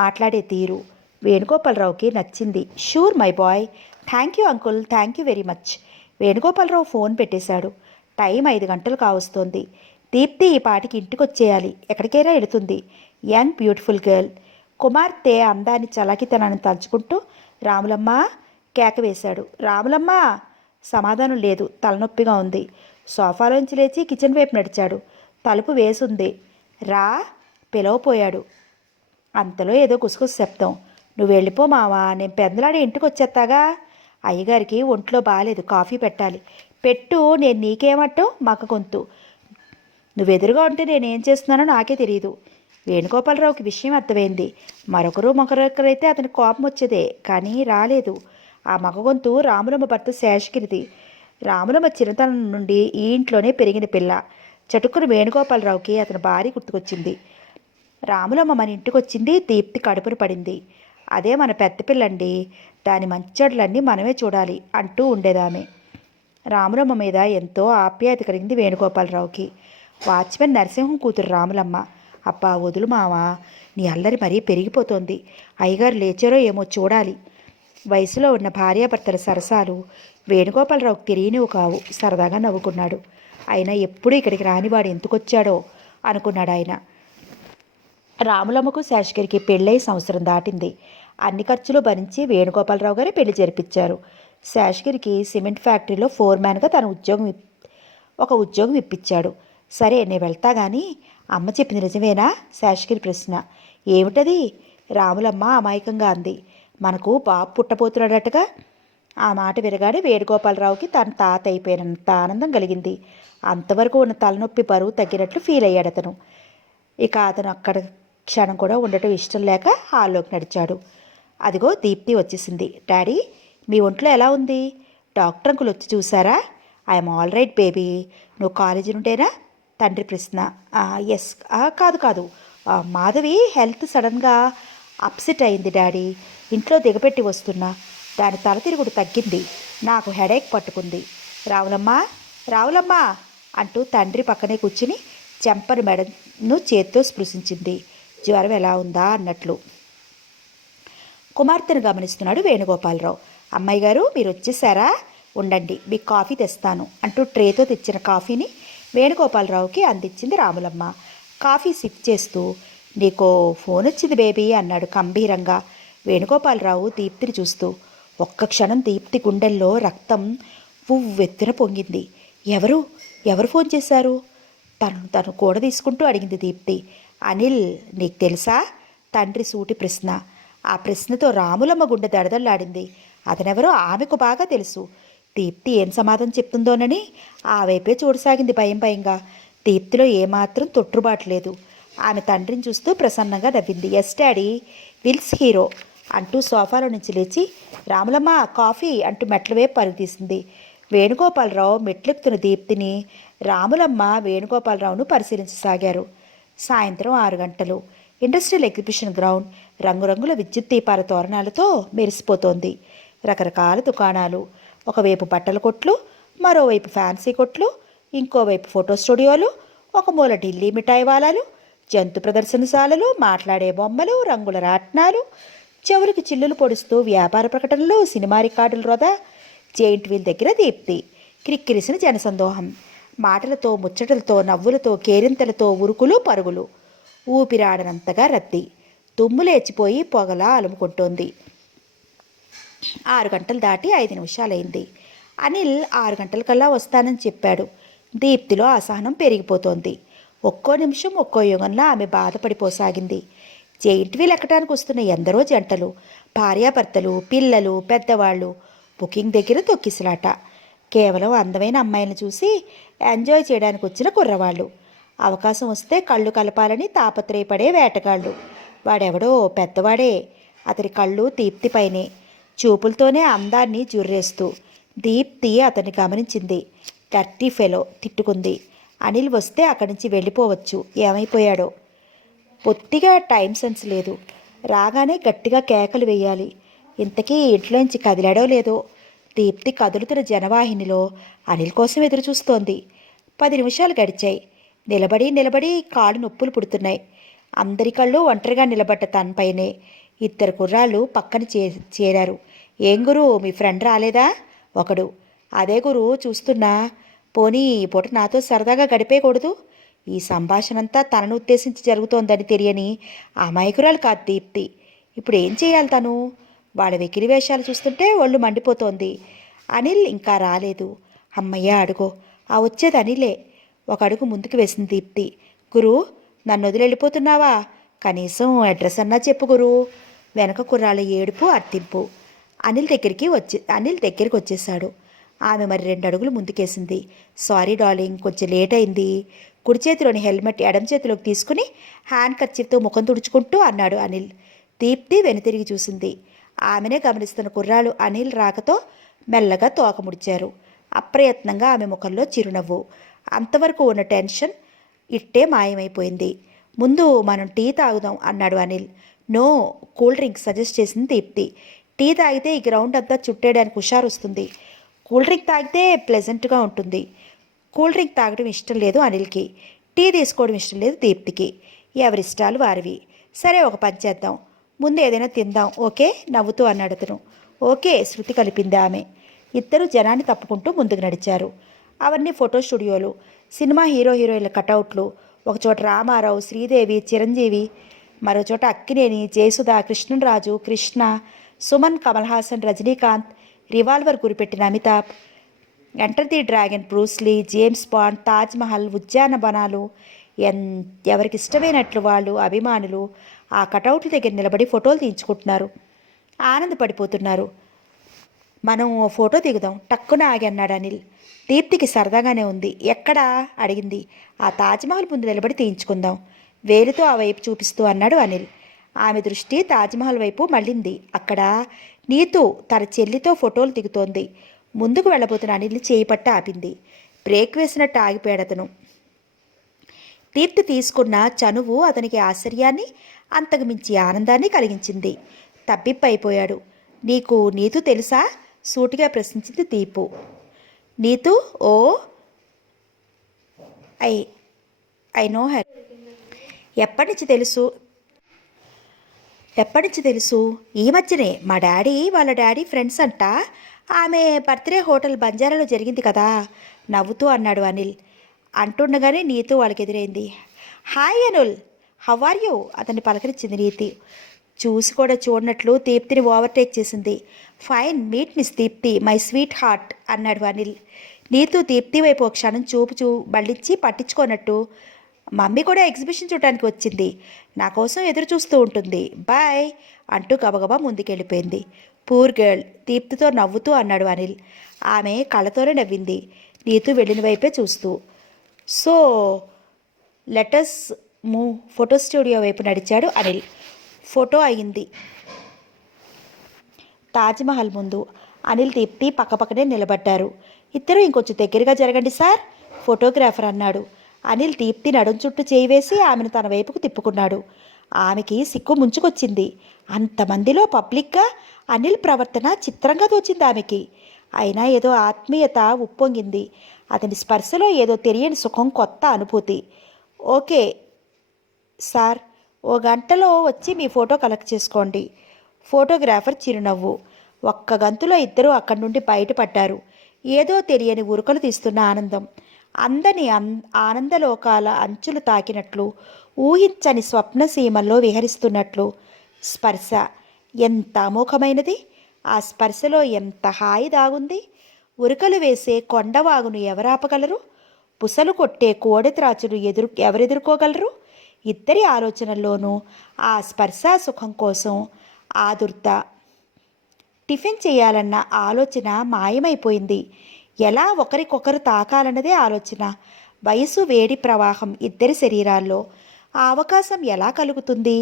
మాట్లాడే తీరు వేణుగోపాలరావుకి నచ్చింది. Sure my boy. Thank you uncle, thank you very much. Venugopalarao phone పెట్టేశాడు. టైం 5 గంటలు కావస్తోంది. దీప్తి ఈ పాటికి ఇంటికి వచ్చేయాలి. ఎక్కడికైనా ఎడుతుంది. Young beautiful girl. కుమార్తె అందాన్ని చలాకితనాన్ని తలుచుకుంటూ రాములమ్మ కేక వేశాడు. రాములమ్మ! సమాధానం లేదు. తలనొప్పిగా ఉంది. సోఫాలోంచి లేచి కిచెన్ వైపు నడిచాడు. తలుపు వేసుంది. రా పిలవపోయాడు. అంతలో ఏదో గుసగుస శబ్దం. నువ్వు వెళ్ళిపో మావా, నేను పెందలాడి ఇంటికి వచ్చేస్తాగా. అయ్యగారికి ఒంట్లో బాగాలేదు, కాఫీ పెట్టాలి. పెట్టు, నేను నీకేమట్టో మక్క గొంతు. నువ్వు ఎదురుగా ఉంటే నేనేం చేస్తున్నానో నాకే తెలియదు. వేణుగోపాలరావుకి విషయం అర్థమైంది. మరొకరైతే అతనికి కోపం వచ్చేదే, కానీ రాలేదు. ఆ మగ గొంతు రాములమ్మ భర్త శేషగిరిది. రాములమ్మ చిన్నతనం నుండి ఈ ఇంట్లోనే పెరిగిన పిల్ల. చటుక్కున వేణుగోపాలరావుకి అతని భార్య గుర్తుకొచ్చింది. రాములమ్మ మన ఇంటికి వచ్చింది, దీప్తి కడుపున పడింది. అదే మన పెద్ద పిల్లండి, దాని మంచెడులన్నీ మనమే చూడాలి అంటూ ఉండేదామె. రాములమ్మ మీద ఎంతో ఆప్యాయత కలిగింది వేణుగోపాలరావుకి. వాచ్మెన్ నరసింహం కూతురు రాములమ్మ. అబ్బా వదులు మావా, నీ అల్లరి మరీ పెరిగిపోతోంది. అయ్యగారు లేచారో ఏమో చూడాలి. వయసులో ఉన్న భార్యాభర్తల సరసాలు వేణుగోపాలరావుకి తెలియనివి కావు. సరదాగా నవ్వుకున్నాడు. అయినా ఎప్పుడూ ఇక్కడికి రానివాడు ఎందుకొచ్చాడో అనుకున్నాడు ఆయన. రాములమ్మకు శేషగిరికి పెళ్ళై సంవత్సరం దాటింది. అన్ని ఖర్చులు భరించి వేణుగోపాలరావు గారే పెళ్లి జరిపించారు. శేషగిరికి సిమెంట్ ఫ్యాక్టరీలో ఫోర్మ్యాన్గా తన ఉద్యోగం ఇప్పించాడు. సరే నేను వెళ్తా కానీ అమ్మ చెప్పింది నిజమేనా? శేషగిరి ప్రశ్న. ఏమిటది? రాములమ్మ అమాయకంగా అంది. మనకు బాబు పుట్టబోతున్నాడటగా. ఆ మాట వినగానే వేణుగోపాలరావుకి తన తాత అయిపోయినంత ఆనందం కలిగింది. అంతవరకు ఉన్న తలనొప్పి బరువు తగ్గినట్లు ఫీల్ అయ్యాడు అతను. ఇక అతను అక్కడ క్షణం కూడా ఉండటం ఇష్టం లేక హాల్లోకి నడిచాడు. అదిగో దీప్తి వచ్చేసింది. డాడీ, మీ ఒంట్లో ఎలా ఉంది? డాక్టర్ అంకుల్ వచ్చి చూసారా? I'm all right baby. నువ్వు కాలేజీ నుండేనా? తండ్రి ప్రశ్న. ఎస్. కాదు, మాధవి హెల్త్ సడన్గా అప్సెట్ అయింది డాడీ. ఇంట్లో దిగపెట్టి వస్తున్నా. దాని తల తిరుగుడు తగ్గింది. నాకు హెడేక్ పట్టుకుంది. రావులమ్మ అంటూ తండ్రి పక్కనే కూర్చుని చెంపను మెడను చేత్తో స్పృశించింది. జ్వరం ఎలా ఉందా అన్నట్లు. కుమార్తెను గమనిస్తున్నాడు వేణుగోపాలరావు. అమ్మాయి గారు, మీరు వచ్చేసారా? ఉండండి, మీకు కాఫీ తెస్తాను అంటూ ట్రేతో తెచ్చిన కాఫీని వేణుగోపాలరావుకి అందించింది రాములమ్మ. కాఫీ సిప్ చేస్తూ, నీకో ఫోన్ వచ్చింది బేబీ అన్నాడు గంభీరంగా. వేణుగోపాలరావు దీప్తిని చూస్తూ. ఒక్క క్షణం దీప్తి గుండెల్లో రక్తం పువ్వెత్తున పొంగింది. ఎవరు ఫోన్ చేశారు? తను కూడా తీసుకుంటూ అడిగింది దీప్తి. అనిల్, నీకు తెలుసా? తండ్రి సూటి ప్రశ్న. ఆ ప్రశ్నతో రాములమ్మ గుండె దడదల్లాడింది. అతనెవరో ఆమెకు బాగా తెలుసు. దీప్తి ఏం సమాధానం చెప్తుందోనని ఆ వైపే చూడసాగింది భయంగా. దీప్తిలో ఏమాత్రం తొట్టుబాటు. ఆమె తండ్రిని చూస్తూ ప్రసన్నంగా నవ్వింది. ఎస్ డాడీ, విల్స్ హీరో అంటూ సోఫాలో నుంచి లేచి, రాములమ్మ కాఫీ అంటూ మెట్ల వైపు పరుగు తీసింది. వేణుగోపాలరావు మెట్లెక్కుతున్న దీప్తిని, రాములమ్మ వేణుగోపాలరావును పరిశీలించసాగారు. సాయంత్రం 6 గంటలు. ఇండస్ట్రియల్ ఎగ్జిబిషన్ గ్రౌండ్ రంగురంగుల విద్యుత్ దీపాల తోరణాలతో మెరిసిపోతోంది. రకరకాల దుకాణాలు, ఒకవైపు బట్టల కొట్లు, మరోవైపు ఫ్యాన్సీ కొట్లు, ఇంకోవైపు ఫోటో స్టూడియోలు, ఒక మూల ఢిల్లీ మిఠాయి వాలాలు, జంతు ప్రదర్శనశాలలు, మాట్లాడే బొమ్మలు, రంగుల రాట్నాలు, చెవులకు చిల్లులు పొడుస్తూ వ్యాపార ప్రకటనలు, సినిమా రికార్డుల రొద. జెయింట్ వీల్ దగ్గర దీప్తి. క్రిక్కిరిసిన జనసందోహం. మాటలతో, ముచ్చటలతో, నవ్వులతో, కేరింతలతో ఉరుకులు పరుగులు. ఊపిరాడనంతగా రద్దీ. దుమ్ము లేచిపోయి పొగలా అలుముకుంటోంది. 6 గంటలు దాటి 5 నిమిషాలైంది. అనిల్ 6 గంటలకల్లా వస్తానని చెప్పాడు. దీప్తిలో అసహనం పెరిగిపోతోంది. ఒక్కో నిమిషం ఒక్కో యుగంలో ఆమె బాధపడిపోసాగింది. జెయింట్ వీల్ ఎక్కడానికి వస్తున్న ఎందరో జంటలు, భార్యాభర్తలు, పిల్లలు, పెద్దవాళ్ళు, బుకింగ్ దగ్గర తొక్కిసలాట. కేవలం అందమైన అమ్మాయిలను చూసి ఎంజాయ్ చేయడానికి వచ్చిన కుర్రవాళ్ళు. అవకాశం వస్తే కళ్ళు కలపాలని తాపత్రయపడే వేటగాళ్ళు. వాడెవడో పెద్దవాడే. అతని కళ్ళు దీప్తిపైనే. చూపులతోనే అందాన్ని జుర్రేస్తూ. దీప్తి అతన్ని గమనించింది. Dirty fellow తిట్టుకుంది. అనిల్ వస్తే అక్కడి నుంచి వెళ్ళిపోవచ్చు. ఏమైపోయాడో. పొత్తిగా టైం సెన్స్ లేదు. రాగానే గట్టిగా కేకలు వేయాలి. ఇంతకీ ఇంట్లోంచి కదిలాడో లేదో. దీప్తి కదులుతున్న జనవాహినిలో అనిల్ కోసం ఎదురు చూస్తోంది. 10 నిమిషాలు గడిచాయి. నిలబడి నిలబడి కాళ్ళు నొప్పులు పుడుతున్నాయి. అందరి కళ్ళు ఒంటరిగా నిలబడ్డ తనపైనే. 2 కుర్రాళ్ళు పక్కన చేరారు. ఏం గురు, మీ ఫ్రెండ్ రాలేదా? ఒకడు. అదే గురు చూస్తున్నా. పోనీ ఈ పూట నాతో సరదాగా గడిపేయకూడదు? ఈ సంభాషణంతా తనను ఉద్దేశించి జరుగుతోందని తెలియని అమాయకురాలు కాదు దీప్తి. ఇప్పుడు ఏం చేయాలి తను? వాళ్ళ వెకిలి వేషాలు చూస్తుంటే ఒళ్ళు మండిపోతోంది. అనిల్ ఇంకా రాలేదు. అమ్మయ్య అడుగో, ఆ వచ్చేది అనిలే. ఒక అడుగు ముందుకు వేసింది దీప్తి. గురు, నన్ను వదిలి వెళ్ళిపోతున్నావా? కనీసం అడ్రస్ అన్నా చెప్పు గురు. వెనక కుర్రాళ్ళ ఏడుపు, అర్థింపు. అనిల్ దగ్గరికి వచ్చేశాడు. ఆమె మరి 2 అడుగులు ముందుకేసింది. సారీ డార్లింగ్, కొంచెం లేట్ అయింది. కుడి చేతిలోని హెల్మెట్ ఎడమ చేతిలోకి తీసుకుని హ్యాండ్ కర్చీఫ్తో ముఖం తుడుచుకుంటూ అన్నాడు అనిల్. దీప్తి వెనుతిరిగి చూసింది. ఆమెనే గమనిస్తున్న కుర్రాళ్ళు అనిల్ రాకతో మెల్లగా తోక ముడిచారు. అప్రయత్నంగా ఆమె ముఖంలో చిరునవ్వు. అంతవరకు ఉన్న టెన్షన్ ఇట్టే మాయమైపోయింది. ముందు మనం టీ తాగుదాం అన్నాడు Anil. No, cool drink suggest చేసింది దీప్తి. టీ తాగితే ఈ గ్రౌండ్ అంతా చుట్టేయడానికి హుషారు వస్తుంది. కూల్ డ్రింక్ తాగితే ప్లెజెంట్గా ఉంటుంది. కూల్ డ్రింక్ తాగడం ఇష్టం లేదు అనిల్కి. టీ తీసుకోవడం ఇష్టం లేదు దీప్తికి. ఎవరిష్టాలు వారివి. సరే, ఒక పని చేద్దాం. ముందు ఏదైనా తిందాం, ఓకే? నవ్వుతూ అన్నాడు అతను. ఓకే, శృతి కలిపింది ఆమె. ఇద్దరు జనాన్ని తప్పుకుంటూ ముందుకు నడిచారు. అవన్నీ ఫోటో స్టూడియోలు, సినిమా హీరో హీరోయిన్ల కటౌట్లు. ఒకచోట రామారావు, శ్రీదేవి, చిరంజీవి, మరోచోట అక్కినేని, జయసుధ, కృష్ణరాజు, కృష్ణ, సుమన్, కమల్ హాసన్, రజనీకాంత్, రివాల్వర్ గురిపెట్టిన Amitabh, Enter the Dragon Bruce Lee, James Bond, Taj Mahal, ఉద్యానవనాలు. ఎవరికి ఇష్టమైనట్లు వాళ్ళు అభిమానులు ఆ కటౌట్ల దగ్గర నిలబడి ఫోటోలు తీయించుకుంటున్నారు, ఆనందపడిపోతున్నారు. మనం ఫోటో దిగుదాం, టక్కున ఆగి అన్నాడు అనిల్. దీప్తికి సరదాగానే ఉంది. ఎక్కడా అడిగింది. ఆ తాజ్మహల్ ముందు నిలబడి తీయించుకుందాం, వేలుతో ఆ వైపు చూపిస్తూ అన్నాడు అనిల్. ఆమె దృష్టి తాజ్మహల్ వైపు మళ్ళింది. అక్కడ నీతు తన చెల్లితో ఫోటోలు దిగుతోంది. ముందుకు వెళ్ళబోతున్న అనిల్ని చేయి పట్టి ఆపింది. బ్రేక్ వేసినట్టు ఆగిపోయాడు అతను. దీప్తి తీసుకున్న చనువు అతనికి ఆశ్చర్యాన్ని, అంతకు మించి ఆనందాన్ని కలిగించింది. తబ్బిప్పైపోయాడు. నీకు నీతు తెలుసా? సూటిగా ప్రశ్నించింది దీపు. నీతు? ఓ, ఐ ఐ నో హర్. ఎప్పటి నుంచి తెలుసు? ఈ మధ్యనే. మా డాడీ వాళ్ళ డాడీ ఫ్రెండ్స్ అంట. ఆమె బర్త్డే హోటల్ బంజారాలో జరిగింది కదా, నవ్వుతూ అన్నాడు అనిల్. అంటుండగానే నీతు వాళ్ళకి ఎదురైంది. Hi Anil, how are you? అతన్ని పలకరించింది నీతి. చూసి కూడా చూడనట్లు దీప్తిని ఓవర్టేక్ చేసింది. Fine, meet Miss Deepti, my sweetheart అన్నాడు అనిల్. నీతు దీప్తి వైపు ఒక క్షణం చూపు మళ్ళించి పట్టించుకోనట్టు, మమ్మీ కూడా ఎగ్జిబిషన్ చూడటానికి వచ్చింది, నా కోసం ఎదురు చూస్తూ ఉంటుంది, బాయ్ అంటూ గబగబా ముందుకెళ్ళిపోయింది. పూర్ గర్ల్, దీప్తితో నవ్వుతూ అన్నాడు అనిల్. ఆమె కళ్ళతోనే నవ్వింది, నీతు వెళ్ళిన వైపే చూస్తూ. So let us move photo studio వైపు నడిచాడు అనిల్. ఫోటో అయింది. తాజ్మహల్ ముందు అనిల్, దీప్తి పక్కపక్కనే నిలబడ్డారు. ఇద్దరు ఇంకొంచెం దగ్గరగా జరగండి సార్, ఫోటోగ్రాఫర్ అన్నాడు. అనిల్ దీప్తి నడుం చుట్టూ చేయి వేసి ఆమెను తన వైపుకు తిప్పుకున్నాడు. ఆమెకి సిగ్గు ముంచుకొచ్చింది. అంతమందిలో పబ్లిక్గా అనిల్ ప్రవర్తన చిత్రంగా తోచింది ఆమెకి. అయినా ఏదో ఆత్మీయత ఉప్పొంగింది. అతని స్పర్శలో ఏదో తెలియని సుఖం, కొత్త అనుభూతి. ఓకే సార్, ఓ గంటలో వచ్చి మీ ఫోటో కలెక్ట్ చేసుకోండి. ఫోటోగ్రాఫర్ చిరునవ్వు. ఒక్క గంతులో ఇద్దరూ అక్కడి నుండి బయటపడ్డారు. ఏదో తెలియని ఉరుకలు తీస్తున్న ఆనందం, అందని ఆనందలోకాల అంచులు తాకినట్లు, ఊహించని స్వప్నసీమల్లో విహరిస్తున్నట్లు. స్పర్శ ఎంత అమోఘమైనది! ఆ స్పర్శలో ఎంత హాయి దాగుంది! ఉరుకలు వేసే కొండవాగును ఎవరాపగలరు? పుసలు కొట్టే కోడెత్రాచులు ఎవరెదుర్కోగలరు? ఇద్దరి ఆలోచనల్లోనూ ఆ స్పర్శా సుఖం కోసం ఆదుర్త. టిఫిన్ చేయాలన్న ఆలోచన మాయమైపోయింది. ఎలా ఒకరికొకరు తాకాలన్నదే ఆలోచన. వయసు, వేడి ప్రవాహం ఇద్దరి శరీరాల్లో. ఆ అవకాశం ఎలా కలుగుతుంది?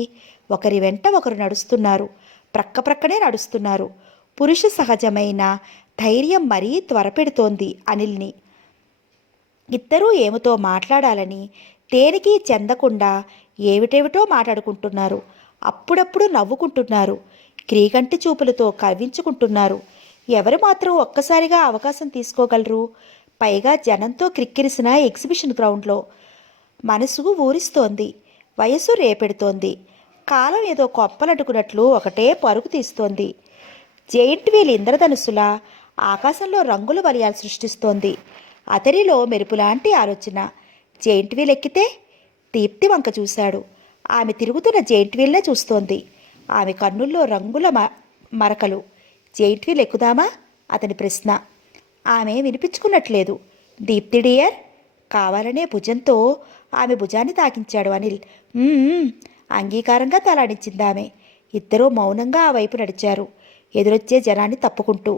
ఒకరి వెంట ఒకరు నడుస్తున్నారు, ప్రక్కనే నడుస్తున్నారు. పురుష సహజమైన ధైర్యం మరీ త్వరపెడుతోంది అనిల్ని. ఇద్దరూ ఏమితో మాట్లాడాలని దేనికి చెందకుండా ఏమిటేమిటో మాట్లాడుకుంటున్నారు. అప్పుడప్పుడు నవ్వుకుంటున్నారు. క్రీగంటి చూపులతో కవ్వించుకుంటున్నారు. ఎవరు మాత్రం ఒక్కసారిగా అవకాశం తీసుకోగలరు? పైగా జనంతో క్రిక్కిరిసిన ఎగ్జిబిషన్ గ్రౌండ్లో. మనసు ఊరిస్తోంది, వయసు రేపెడుతోంది. కాలం ఏదో కొప్పలటుకున్నట్లు ఒకటే పరుగు తీస్తోంది. జెయింట్ వీల్ ఇంద్రధనుస్సులా ఆకాశంలో రంగుల వలయాలు సృష్టిస్తోంది. అతనిలో మెరుపులాంటి ఆలోచన. జెయింట్ వీల్ ఎక్కితే? దీప్తి వంక చూశాడు. ఆమె తిరుగుతున్న జెయింట్ వీల్నే చూస్తోంది. ఆమె కన్నుల్లో రంగుల మరకలు. జెయింట్ వీల్ ఎక్కుదామా? అతని ప్రశ్న. ఆమె వినిపించుకున్నట్లేదు. దీప్తి డియర్, కావాలనే భుజంతో ఆమె భుజాన్ని తాకించాడు అనిల్. అంగీకారంగా తలాడించిందామె. ఇద్దరూ మౌనంగా ఆ వైపు నడిచారు, ఎదురొచ్చే జనాన్ని తప్పుకుంటూ.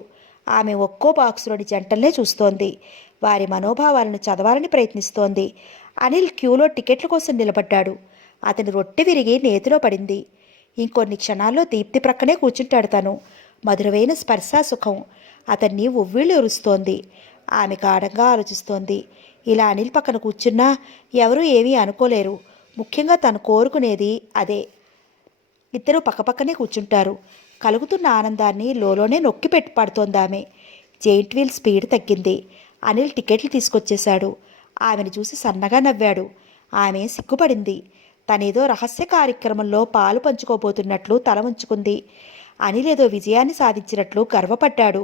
ఆమె ఒక్కో బాక్సులోని జంటల్నే చూస్తోంది. వారి మనోభావాలను చదవాలని ప్రయత్నిస్తోంది. అనిల్ క్యూలో టికెట్ల కోసం నిలబడ్డాడు. అతని రొట్టె విరిగి నేతిలో పడింది. ఇంకొన్ని క్షణాల్లో దీప్తి ప్రక్కనే కూర్చుంటాడు తను. మధురమైన స్పర్శా సుఖం అతన్ని ఉవ్విళ్ళు ఉరుస్తోంది. ఆమె గాఢంగా ఆలోచిస్తోంది. ఇలా అనిల్ పక్కన కూర్చున్నా ఎవరూ ఏమీ అనుకోలేరు. ముఖ్యంగా తను కోరుకునేది అదే. ఇద్దరూ పక్కపక్కనే కూర్చుంటారు. కలుగుతున్న ఆనందాన్ని లోలోనే నొక్కి పెట్టి పడుతోంది ఆమె. జెయింట్ వీల్ స్పీడ్ తగ్గింది. అనిల్ టికెట్లు తీసుకొచ్చేశాడు. ఆమెను చూసి సన్నగా నవ్వాడు. ఆమె సిగ్గుపడింది. తనేదో రహస్య కార్యక్రమంలో పాలు పంచుకోబోతున్నట్లు తల ఉంచుకుంది. అనిల్ ఏదో విజయాన్ని సాధించినట్లు గర్వపడ్డాడు.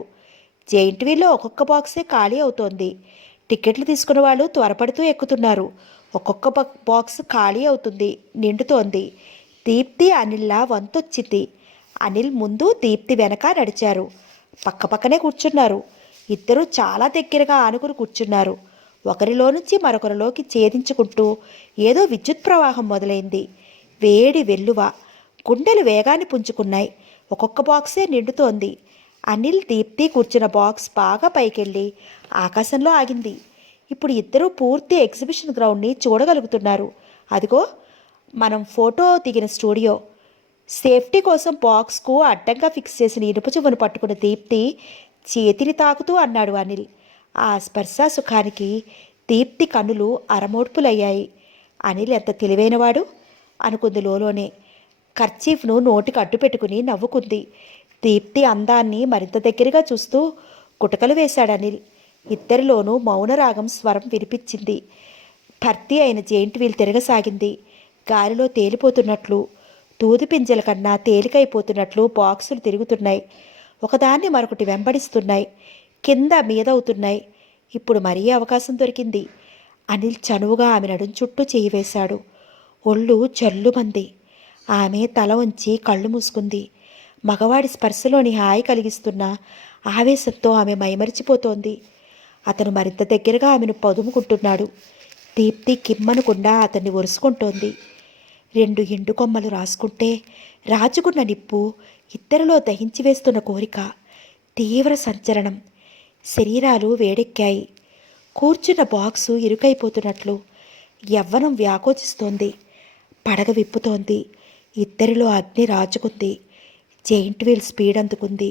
జెయింట్ వీల్లో ఒక్కొక్క బాక్సే ఖాళీ అవుతోంది. టికెట్లు తీసుకున్న వాళ్ళు త్వరపడుతూ ఎక్కుతున్నారు. ఒక్కొక్క బాక్స్ ఖాళీ అవుతుంది, నిండుతోంది. దీప్తి అనిల్లా వంతొచ్చింది. అనిల్ ముందు, దీప్తి వెనక నడిచారు. పక్కపక్కనే కూర్చున్నారు. ఇద్దరూ చాలా దగ్గరగా ఆనుకుని కూర్చున్నారు. ఒకరిలో నుంచి మరొకరిలోకి ఛేదించుకుంటూ ఏదో విద్యుత్ ప్రవాహం మొదలైంది. వేడి వెల్లువ. గుండెలు వేగాన్ని పుంజుకున్నాయి. ఒక్కొక్క బాక్సే నిండుతోంది. అనిల్, దీప్తి కూర్చున్న బాక్స్ బాగా పైకెళ్ళి ఆకాశంలో ఆగింది. ఇప్పుడు ఇద్దరూ పూర్తి ఎగ్జిబిషన్ గ్రౌండ్ని చూడగలుగుతున్నారు. అదిగో మనం ఫోటో దిగిన స్టూడియో. సేఫ్టీ కోసం బాక్స్కు అడ్డంగా ఫిక్స్ చేసిన ఇనుప చువ్వను పట్టుకున్న దీప్తి చేతిని తాకుతూ అన్నాడు అనిల్. ఆ స్పర్శా సుఖానికి దీప్తి కన్నులు అరమోడ్పులయ్యాయి. అనిల్ ఎంత తెలివైనవాడు అనుకుంది లోలోనే. కర్చీఫ్ను నోటికి అడ్డు పెట్టుకుని నవ్వుకుంది. దీప్తి అందాన్ని మరింత దగ్గరగా చూస్తూ కుటకలు వేశాడు అనిల్. ఇద్దరిలోనూ మౌనరాగం స్వరం వినిపించింది. భర్తీ అయిన జెయింట్ వీల్ తిరగసాగింది. గాలిలో తేలిపోతున్నట్లు, దూది పింజల కన్నా తేలికైపోతున్నట్లు బాక్సులు తిరుగుతున్నాయి. ఒకదాన్ని మరొకటి వెంబడిస్తున్నాయి. కింద మీదవుతున్నాయి. ఇప్పుడు మరీ అవకాశం దొరికింది. అనిల్ చనువుగా ఆమె నడుం చుట్టూ చేయి వేశాడు. ఒళ్ళు జల్లుమంది. ఆమె తల వంచి కళ్ళు మూసుకుంది. మగవాడి స్పర్శలోని హాయి కలిగిస్తున్న ఆవేశంతో ఆమె మైమరిచిపోతోంది. అతను మరింత దగ్గరగా ఆమెను పదుముకుంటున్నాడు. దీప్తి కిమ్మనకుండా అతన్ని ఒరుసుకుంటోంది. రెండు ఎండు కొమ్మలు రాసుకుంటే రాజుకున్న నిప్పు ఇద్దరిలో దహించి వేస్తున్న కోరిక. తీవ్ర సంచలనం. శరీరాలు వేడెక్కాయి. కూర్చున్న బాక్సు ఇరుకైపోతున్నట్లు. యవ్వనం వ్యాకోచిస్తోంది. పడగ విప్పుతోంది. ఇద్దరిలో అగ్ని రాజుకుంది. జెయింట్ వీల్ స్పీడ్ అందుకుంది.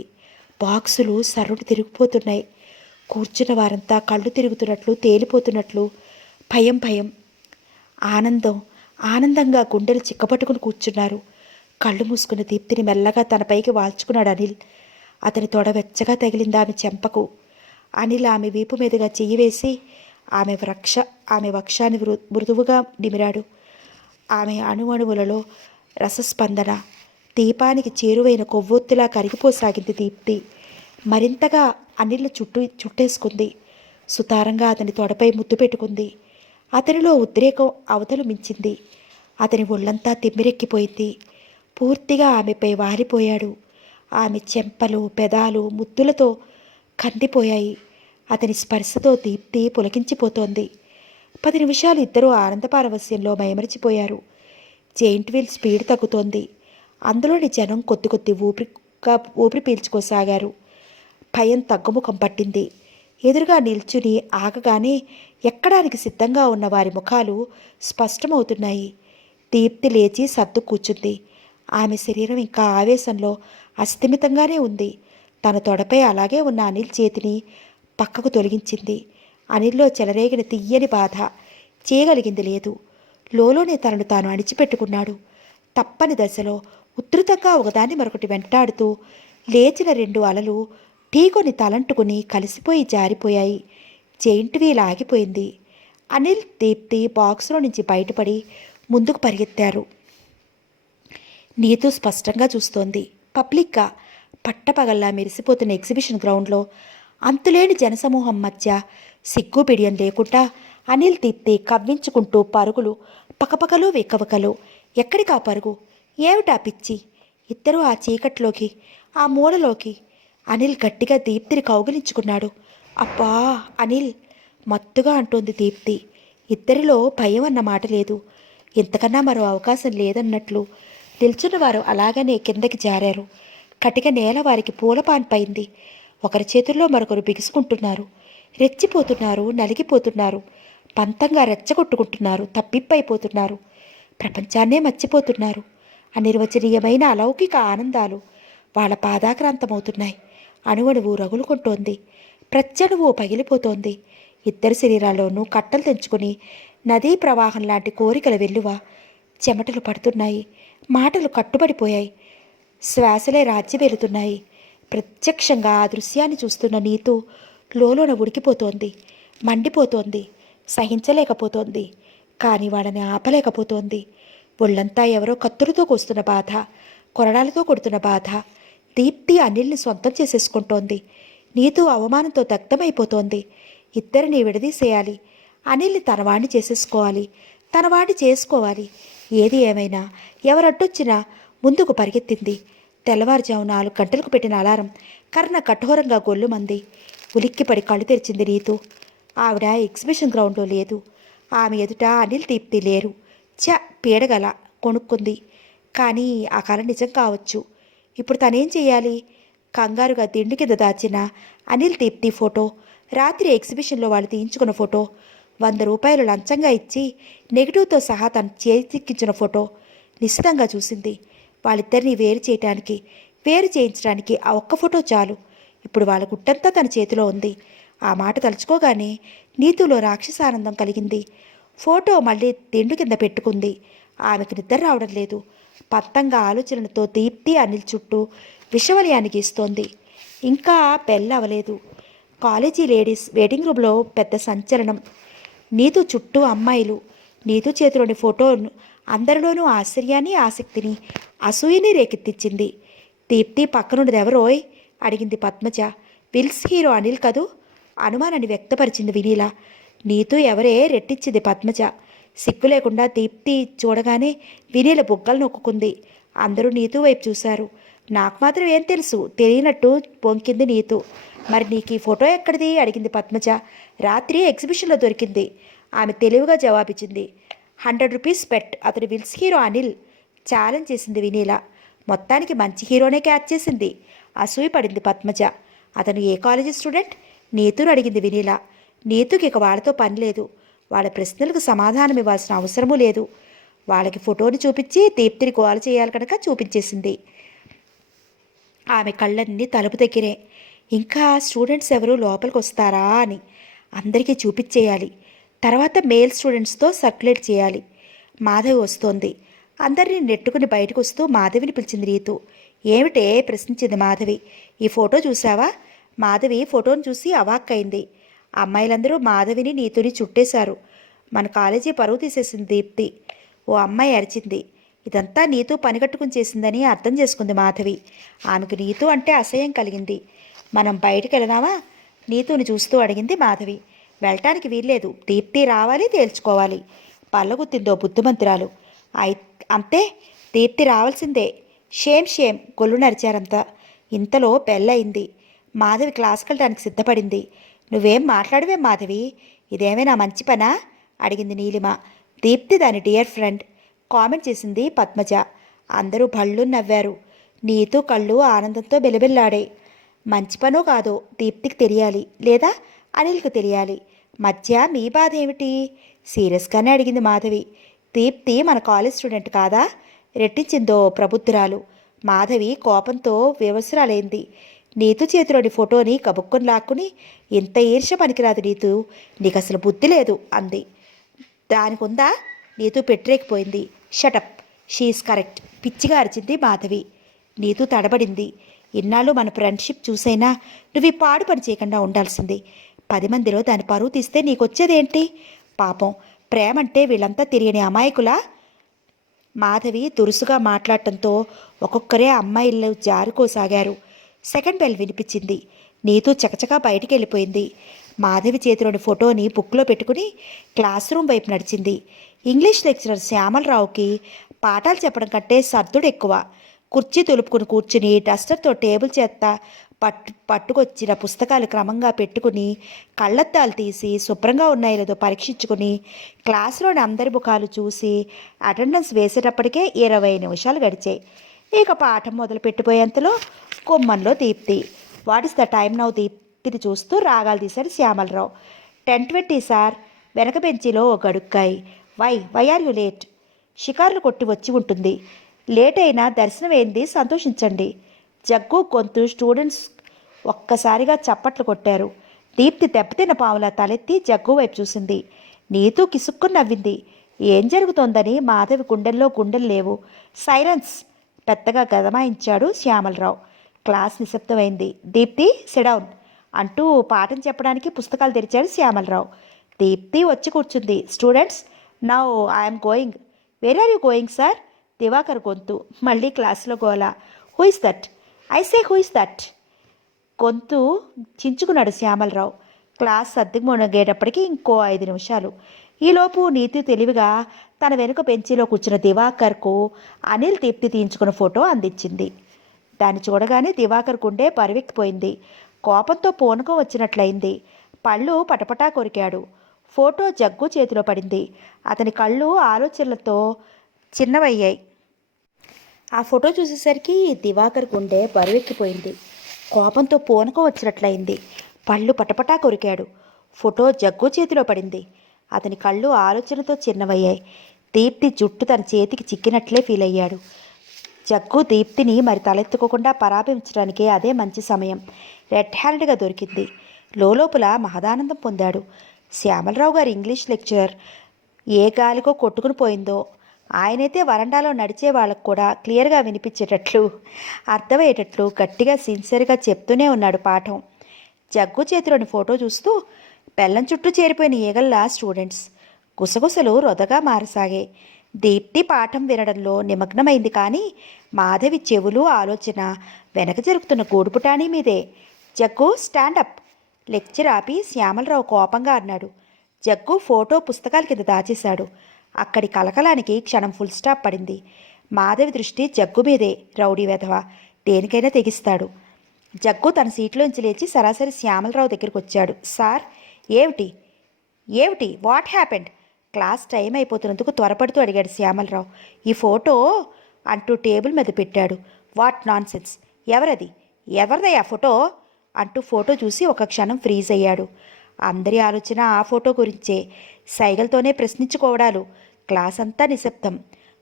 బాక్సులు సర్రుడు తిరిగిపోతున్నాయి. కూర్చున్న వారంతా కళ్ళు తిరుగుతున్నట్లు, తేలిపోతున్నట్లు, భయం భయం, ఆనందం ఆనందంగా గుండెలు చిక్కపట్టుకుని కూర్చున్నారు. కళ్ళు మూసుకున్న దీప్తిని మెల్లగా తన పైకి వాల్చుకున్నాడు అనిల్. అతని తొడ వెచ్చగా తగిలింది ఆమె చెంపకు. అనిల్ ఆమె వీపు మీదుగా చెయ్యి వేసి ఆమె వక్షాన్ని మృదువుగా నిమిరాడు. ఆమె అణువణువులలో రసస్పందన. దీపానికి చేరువైన కొవ్వొత్తిలా కరిగిపోసాగింది దీప్తి. మరింతగా అనిల్ చుట్టేసుకుంది. సుతారంగా అతని తొడపై ముద్దు పెట్టుకుంది. అతనిలో ఉద్రేకం అవతలు మించింది. అతని ఒళ్ళంతా తిమ్మిరెక్కిపోయింది. పూర్తిగా ఆమెపై వారిపోయాడు. ఆమె చెంపలు, పెదాలు ముద్దులతో కందిపోయాయి. అతని స్పర్శతో దీప్తి పులకించిపోతోంది. 10 నిమిషాలు ఇద్దరూ ఆనందపారవస్యంలో మైమరిచిపోయారు. జెయింట్ వీల్ స్పీడ్ తగ్గుతోంది. అందులోని జనం కొద్ది కొద్ది ఊపిరి పీల్చుకోసాగారు. భయం తగ్గుముఖం పట్టింది. ఎదురుగా నిల్చుని ఆగగానే ఎక్కడానికి సిద్ధంగా ఉన్న వారి ముఖాలు స్పష్టమవుతున్నాయి. దీప్తి లేచి సర్దు కూర్చుంది. ఆమె శరీరం ఇంకా ఆవేశంలో అస్థిమితంగానే ఉంది. తన తొడపై అలాగే ఉన్న అనిల్ చేతిని పక్కకు తొలగించింది. అనిల్లో చెలరేగిన తీయని బాధ చేయగలిగింది లేదు. లోలోనే తనను తాను అణిచిపెట్టుకున్నాడు. తప్పని దశలో ఉధృతంగా ఒకదాన్ని మరొకటి వెంటాడుతూ లేచిన 2 అలలు ఢీకొని తలంటుకుని కలిసిపోయి జారిపోయాయి. జెయింట్ వీల్ ఆగిపోయింది. అనిల్, దీప్తి బాక్సులో నుంచి బయటపడి ముందుకు పరిగెత్తారు. నీతు స్పష్టంగా చూస్తోంది. పబ్లిక్గా పట్టపగల్లా మెరిసిపోతున్న ఎగ్జిబిషన్ గ్రౌండ్లో అంతులేని జనసమూహం మధ్య సిగ్గు బిడియం లేకుండా అనిల్, దీప్తి కవ్వించుకుంటూ పరుగులు, పకపకలు వెక్కవకలు. ఎక్కడికా పరుగు? ఏమిటా పిచ్చి? ఇద్దరూ ఆ చీకట్లోకి, ఆ మూలలోకి. అనిల్ గట్టిగా దీప్తిని కౌగిలించుకున్నాడు. అబ్బా అనిల్, మత్తుగా అంటోంది దీప్తి. ఇద్దరిలో భయం అన్న మాట లేదు. ఇంతకన్నా మరో అవకాశం లేదన్నట్లు నిల్చున్నవారు అలాగనే కిందకి జారారు. కటిక నేల వారికి పూలపాన్పైంది. ఒకరి చేతుల్లో మరొకరు బిగుసుకుంటున్నారు. రెచ్చిపోతున్నారు, నలిగిపోతున్నారు. పంతంగా రెచ్చగొట్టుకుంటున్నారు, తప్పిప్పైపోతున్నారు. ప్రపంచాన్నే మర్చిపోతున్నారు. అనిర్వచనీయమైన అలౌకిక ఆనందాలు వాళ్ళ పాదాక్రాంతమవుతున్నాయి. అణువణువు రగులుకుంటోంది. ప్రత్యణువు పగిలిపోతోంది. ఇద్దరు శరీరాల్లోనూ కట్టలు తెంచుకుని నదీ ప్రవాహం లాంటి కోరికల వెల్లువ. చెమటలు పడుతున్నాయి. మాటలు కట్టుబడిపోయాయి. శ్వాసలే రాజ్యమేలుతున్నాయి. ప్రత్యక్షంగా ఆ దృశ్యాన్ని చూస్తున్న నీతు లోలోన ఉడికిపోతోంది, మండిపోతోంది, సహించలేకపోతోంది. కానీ వాళ్ళని ఆపలేకపోతోంది. ఒళ్ళంతా ఎవరో కత్తులతో కోస్తున్న బాధ, కొరడాలతో కొడుతున్న బాధ. దీప్తి అనిల్ని సొంతం చేసేసుకుంటోంది. నీతు అవమానంతో దగ్ధమైపోతోంది. ఇద్దరిని విడదీసేయాలి. అనిల్ని తనవాణ్ణి చేసేసుకోవాలి, తనవాణ్ణి చేసుకోవాలి. ఏది ఏమైనా ఎవరడ్డొచ్చినా ముందుకు పరిగెత్తింది. తెల్లవారుజాము 4 గంటలకు పెట్టిన అలారం కర్ణ కఠోరంగా గొల్లుమంది. ఉలిక్కిపడి కళ్ళు తెరిచింది నీతు. ఆవిడ ఎగ్జిబిషన్ గ్రౌండ్లో లేదు. ఆమె ఎదుట అనిల్, దీప్తి లేరు. పీడగల కొనుక్కుంది. కానీ ఆ కల నిజం కావచ్చు. ఇప్పుడు తనేం చెయ్యాలి? కంగారుగా దిండు కింద దాచిన అనిల్, దీప్తి ఫోటో, రాత్రి ఎగ్జిబిషన్లో వాళ్ళు తీయించుకున్న ఫోటో, 100 రూపాయలు లంచంగా ఇచ్చి నెగిటివ్తో సహా తను చేతికించిన ఫోటో నిశ్చితంగా చూసింది. వాళ్ళిద్దరినీ వేరు చేయించడానికి ఆ ఒక్క ఫోటో చాలు. ఇప్పుడు వాళ్ళ గుట్టంతా తన చేతిలో ఉంది. ఆ మాట తలుచుకోగానే నీతులో రాక్షసానందం కలిగింది. ఫోటో మళ్ళీ దిండు కింద పెట్టుకుంది. ఆమెకు నిద్ర రావడం లేదు. పత్తంగా ఆలోచనలతో దీప్తి అనిల్ చుట్టూ విషవలయాన్ని గీస్తోంది. ఇంకా బెల్ అవ్వలేదు. కాలేజీ లేడీస్ వెయిటింగ్ రూమ్లో పెద్ద సంచలనం. నీతు చుట్టూ అమ్మాయిలు. నీతు చేతిలోని ఫోటోను అందరిలోనూ ఆశ్చర్యాన్ని, ఆసక్తిని, అసూయని రేకెత్తించింది. దీప్తి పక్కనుండదెవరోయ్ అడిగింది పద్మజ. విల్స్ హీరో అనిల్ కదూ? అనుమానాన్ని వ్యక్తపరిచింది వినీల. నీతు ఎవరే రెట్టించింది పద్మజ. సిగ్గు లేకుండా దీప్తి చూడగానే వినీల బుగ్గలు నొక్కుంది. అందరూ నీతు వైపు చూశారు. నాకు మాత్రం ఏం తెలుసు తెలియనట్టు పొంకింది నీతు. మరి నీకు ఈ ఫోటో ఎక్కడిది అడిగింది పద్మజ. రాత్రి ఎగ్జిబిషన్లో దొరికింది ఆమె తెలివిగా జవాబిచ్చింది. 100 రూపీస్ పెట్. అతడు విల్స్ హీరో అనిల్ ఛాలెంజ్ చేసింది వినీల. మొత్తానికి మంచి హీరోనే క్యాచ్ చేసింది. అసూయపడింది పద్మజ. అతను ఏ కాలేజీ స్టూడెంట్? నీతును అడిగింది వినీల. నీతుకి ఇక వాళ్ళతో పని లేదు. వాళ్ళ ప్రశ్నలకు సమాధానం ఇవ్వాల్సిన అవసరమూ లేదు. వాళ్ళకి ఫోటోని చూపించి దీప్తిని గోల చేయాలి కనుక చూపించేసింది. ఆమె కళ్ళన్నీ తలుపు దగ్గరే. ఇంకా స్టూడెంట్స్ ఎవరు లోపలికి వస్తారా అని అందరికీ చూపించేయాలి. తర్వాత మేల్ స్టూడెంట్స్తో సర్క్యులేట్ చేయాలి. మాధవి వస్తోంది. అందరినీ నెట్టుకుని బయటకు వస్తూ మాధవిని పిలిచింది రీతు. ఏమిటే ప్రశ్నించింది మాధవి. ఈ ఫోటో చూసావా? మాధవి ఫోటోను చూసి అవాక్కైంది. అమ్మాయిలందరూ మాధవిని నీతుని చుట్టేశారు. మన కాలేజీ పరువు తీసేసింది దీప్తి. ఓ అమ్మాయి అరిచింది. ఇదంతా నీతూ పనిగట్టుకుని చేసిందని అర్థం చేసుకుంది మాధవి. ఆమెకు నీతూ అంటే అసహ్యం కలిగింది. మనం బయటికి వెళదామా? నీతుని చూస్తూ అడిగింది మాధవి. వెళ్ళటానికి వీల్లేదు. దీప్తి రావాలి, తేల్చుకోవాలి. పల్లగుత్తిందో బుద్ధిమంతురాలు. అంతే, దీప్తి రావాల్సిందే. షేమ్ షేమ్ గొల్లు నరిచారంతా. ఇంతలో పెళ్ళయింది. మాధవి క్లాస్కి వెళ్ళడానికి సిద్ధపడింది. నువ్వేం మాట్లాడవేం మాధవి? ఇదేమైనా మంచి పనా? అడిగింది నీలిమ. దీప్తి దాని డియర్ ఫ్రెండ్ కామెంట్ చేసింది పద్మజ. అందరూ భళ్ళు నవ్వారు. నీతూ కళ్ళు ఆనందంతో బెలబెల్లాడే. మంచి పనో కాదో దీప్తికి తెలియాలి, లేదా అనిల్కు తెలియాలి. మధ్య మీ బాధ ఏమిటి? సీరియస్గానే అడిగింది మాధవి. దీప్తి మన కాలేజ్ స్టూడెంట్ కాదా? రెట్టించిందో ప్రబుద్ధురాలు. మాధవి కోపంతో వివసరాలైంది. నీతు చేతిలోని ఫోటోని కబుక్కుని లాక్కుని, ఇంత ఈర్ష్య పనికిరాదు నీతు, నీకు అసలు బుద్ధి లేదు అంది. దానికుందా? నీతు పెట్టరేకిపోయింది. షటప్, షీఈస్ కరెక్ట్, పిచ్చిగా అరిచింది మాధవి. నీతు తడబడింది. ఇన్నాళ్ళు మన ఫ్రెండ్షిప్ చూసైనా నువ్వు ఈ పాడు పని చేయకుండా ఉండాల్సింది. 10 మందిలో దాని పరువు తీస్తే నీకొచ్చేదేంటి? పాపం, ప్రేమంటే వీళ్ళంతా తిరిగిన అమాయకులా? మాధవి దురుసుగా మాట్లాడటంతో ఒక్కొక్కరే అమ్మాయిలు జారుకోసాగారు. సెకండ్ బెల్ వినిపించింది. నీతూ చకచకా బయటికి వెళ్ళిపోయింది. మాధవి చేతిలోని ఫోటోని బుక్లో పెట్టుకుని క్లాస్ రూమ్ వైపు నడిచింది. ఇంగ్లీష్ లెక్చరర్ శ్యామలరావుకి పాఠాలు చెప్పడం కంటే సర్దుడు ఎక్కువ. కుర్చీ తులుపుకుని కూర్చుని డస్టర్తో టేబుల్ చేత పట్టుకొచ్చిన పుస్తకాలు క్రమంగా పెట్టుకుని కళ్ళద్దాలు తీసి శుభ్రంగా ఉన్నాయో లేదో పరీక్షించుకుని క్లాసులోని అందరి ముఖాలు చూసి అటెండెన్స్ వేసేటప్పటికే 20 నిమిషాలు గడిచాయి. ఇక పాఠం మొదలు పెట్టిపోయేంతలో కుమ్మంలో Deepti. What is the time now? దీప్తిని చూస్తూ రాగాలు తీశాడు శ్యామలరావు. 10:20 సార్. వెనక బెంచీలో ఓ గడుక్కాయి. Why are you late? షికారులు కొట్టి వచ్చి ఉంటుంది. లేట్ అయినా దర్శనం అయింది, సంతోషించండి. జగ్గు గొంతు స్టూడెంట్స్ ఒక్కసారిగా చప్పట్లు కొట్టారు. దీప్తి దెబ్బతిన్న పావులా తలెత్తి జగ్గు వైపు చూసింది. నీతూ కిసుక్కుని నవ్వింది. ఏం జరుగుతోందని మాధవి గుండెల్లో గుండెలు లేవు. సైలెన్స్, పెద్దగా గదమాయించాడు శ్యామలరావు. క్లాస్ నిశ్శబ్దమైంది. దీప్తి సిడౌన్ అంటూ పాఠం చెప్పడానికి పుస్తకాలు తెరిచాడు శ్యామలరావు. దీప్తి వచ్చి కూర్చుంది. Students, now I'm going. Where are you going sir? Diwakar గొంతు. మళ్ళీ క్లాస్లో గోల. Who is that? I say who is that? గొంతు చించుకున్నాడు శ్యామలరావు. క్లాస్ సర్దుకు మునగేటప్పటికి ఇంకో 5 నిమిషాలు. ఈలోపు నీతి తెలివిగా తన వెనుక బెంచీలో కూర్చున్న దివాకర్కు అనిల్ దీప్తి తీయించుకున్న ఫోటో అందించింది. దాన్ని చూడగానే దివాకర్ గుండె పరువెక్కిపోయింది. కోపంతో పూనకం వచ్చినట్లయింది. పళ్ళు పటపటా కొరికాడు. ఫోటో జగ్గు చేతిలో పడింది. అతని కళ్ళు ఆలోచనలతో చిన్నవయ్యాయి. ఆ ఫోటో చూసేసరికి దివాకర్ గుండె బరువెక్కిపోయింది. కోపంతో పూనకం వచ్చినట్లయింది. పళ్ళు పటపటా కొరికాడు. ఫోటో జగ్గు చేతిలో పడింది. అతని కళ్ళు ఆలోచనతో చిన్నవయ్యాయి. దీప్తి జుట్టు తన చేతికి చిక్కినట్లే ఫీల్ అయ్యాడు. జగ్గు దీప్తిని మరి తలెత్తుకోకుండా పరాపించడానికి అదే మంచి సమయం. రెడ్ హ్యాండెడ్గా దొరికింది. లోపల మహదానందం పొందాడు. శ్యామలరావు గారు ఇంగ్లీష్ లెక్చరర్ ఏ గాలికో కొట్టుకుని పోయిందో. ఆయనైతే వరండాలో నడిచే వాళ్ళకు కూడా క్లియర్గా వినిపించేటట్లు, అర్థమయ్యేటట్లు గట్టిగా సిన్సియర్గా చెప్తూనే ఉన్నాడు పాఠం. జగ్గు చేతిలోని ఫోటో చూస్తూ బెల్లం చుట్టూ చేరిపోయిన ఈగల్లా స్టూడెంట్స్ గుసగుసలు రొదగా మారసాగే. దీప్తి పాఠం వినడంలో నిమగ్నమైంది. కానీ మాధవి చెవులు ఆలోచన వెనక జరుగుతున్న గూడుపుటాణి మీదే. Jug stand up. లెక్చర్ ఆపి శ్యామలరావు కోపంగా అన్నాడు. జగ్గు ఫోటో పుస్తకాల కింద దాచేశాడు. అక్కడి కలకలానికి క్షణం ఫుల్ స్టాప్ పడింది. మాధవి దృష్టి జగ్గు మీదే. రౌడీ వెధవ, దేనికైనా తెగిస్తాడు. జగ్గు తన సీట్లోంచి లేచి సరాసరి శ్యామలరావు దగ్గరికి వచ్చాడు. సార్, ఏమిటి ఏమిటి వాట్ హ్యాపెండ్? క్లాస్ టైం అయిపోతున్నందుకు త్వరపడుతూ అడిగాడు శ్యామలరావు. ఈ ఫోటో అంటూ టేబుల్ మీద పెట్టాడు. What non sense? ఎవరది? ఎవరిదయ్యా ఫోటో? అంటూ ఫోటో చూసి ఒక క్షణం ఫ్రీజ్ అయ్యాడు. అందరి ఆలోచన ఆ ఫోటో గురించే. సైగలతోనే ప్రశ్నించుకోవడాలు. క్లాస్ అంతా నిశ్శబ్దం.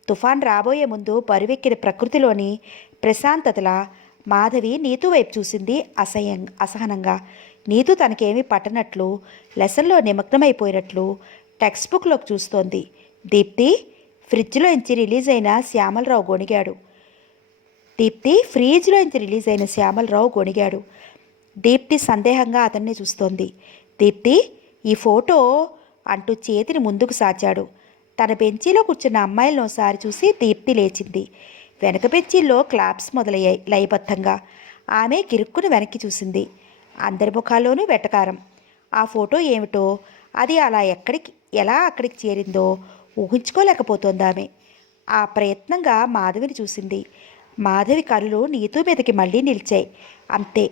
తుఫాన్ రాబోయే ముందు బరువెక్కిన ప్రకృతిలోని ప్రశాంతతలా మాధవి నీతు వైపు చూసింది అసహనంగా. నీతు తనకేమీ పట్టనట్లు, లెసన్లో నిమగ్నమైపోయినట్లు టెక్స్ట్ బుక్లోకి చూస్తోంది. దీప్తి ఫ్రిడ్జ్లోంచి రిలీజ్ అయిన శ్యామలరావు గొణిగాడు. దీప్తి సందేహంగా అతన్ని చూస్తోంది. దీప్తి, ఈ ఫోటో అంటూ చేతిని ముందుకు సాచాడు. తన బెంచీలో కూర్చున్న అమ్మాయిలను ఒకసారి చూసి దీప్తి లేచింది. వెనక బెంచీల్లో క్లాప్స్ మొదలయ్యాయి లయబద్ధంగా. ఆమె గిరుక్కున వెనక్కి చూసింది. అందరి ముఖాల్లోనూ వెటకారం. ఆ ఫోటో ఏమిటో, అది ఎలా అక్కడికి చేరిందో ఊహించుకోలేకపోతోంది ఆమె. ఆ ప్రయత్నంగా మాధవిని చూసింది. మాధవి కళ్ళు నీతు మీదకి మళ్ళీ నిలిచాయి. అంతే.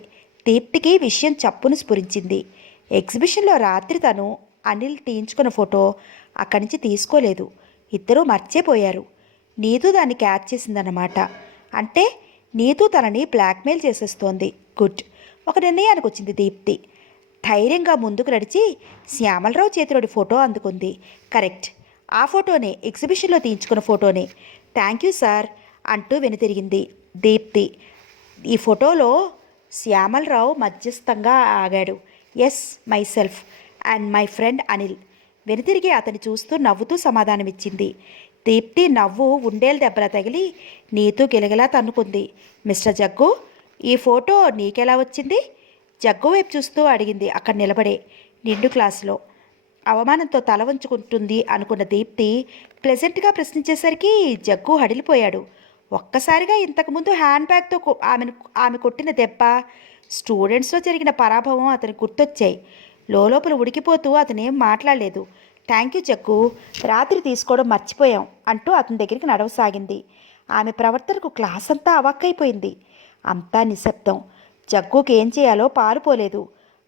దీప్తికి విషయం చప్పును స్ఫురించింది. ఎగ్జిబిషన్లో రాత్రి తను అనిల్ తీయించుకున్న ఫోటో అక్కడి నుంచి తీసుకోలేదు. ఇద్దరూ మర్చిపోయారు. నీతు దాన్ని క్యాచ్ చేసిందన్నమాట. అంటే నీతు తనని బ్లాక్మెయిల్ చేసేస్తోంది. గుడ్. ఒక నిర్ణయానికి వచ్చింది దీప్తి. ధైర్యంగా ముందుకు నడిచి శ్యామలరావు చేతిలోని ఫోటో అందుకుంది. కరెక్ట్, ఆ ఫోటోనే, ఎగ్జిబిషన్లో తీయించుకున్న ఫోటోనే. థ్యాంక్ యూ సార్ అంటూ వెనుతిరిగింది దీప్తి. ఈ ఫోటోలో శ్యామలరావు మధ్యస్థంగా ఆగాడు. Yes, myself and my friend Anil. వెనుతిరిగి అతన్ని చూస్తూ నవ్వుతూ సమాధానమిచ్చింది. దీప్తి నవ్వు ఉండేలు దెబ్బల తగిలి నీతూ గిలగిలా తన్నుకుంది. మిస్టర్ జగ్గు, ఈ ఫోటో నీకెలా వచ్చింది? జగ్గు వైపు చూస్తూ అడిగింది అక్కడ నిలబడే. నిండు క్లాసులో అవమానంతో తల వంచుకుంటుంది అనుకున్న దీప్తి ప్లెజెంట్గా ప్రశ్నించేసరికి జగ్గు హడిలిపోయాడు. ఒక్కసారిగా ఇంతకుముందు హ్యాండ్ బ్యాగ్తో ఆమె కొట్టిన దెబ్బ, స్టూడెంట్స్లో జరిగిన పరాభవం అతనికి గుర్తొచ్చాయి. లోపల ఉడికిపోతూ అతనేం మాట్లాడలేదు. థ్యాంక్ యూ జగ్గు, రాత్రి తీసుకోవడం మర్చిపోయాం అంటూ అతని దగ్గరికి నడవసాగింది. ఆమె ప్రవర్తనకు క్లాస్ అంతా అవాక్కైపోయింది. అంతా నిశ్శబ్దం. జగ్గుకి ఏం చేయాలో పాలుపోలేదు.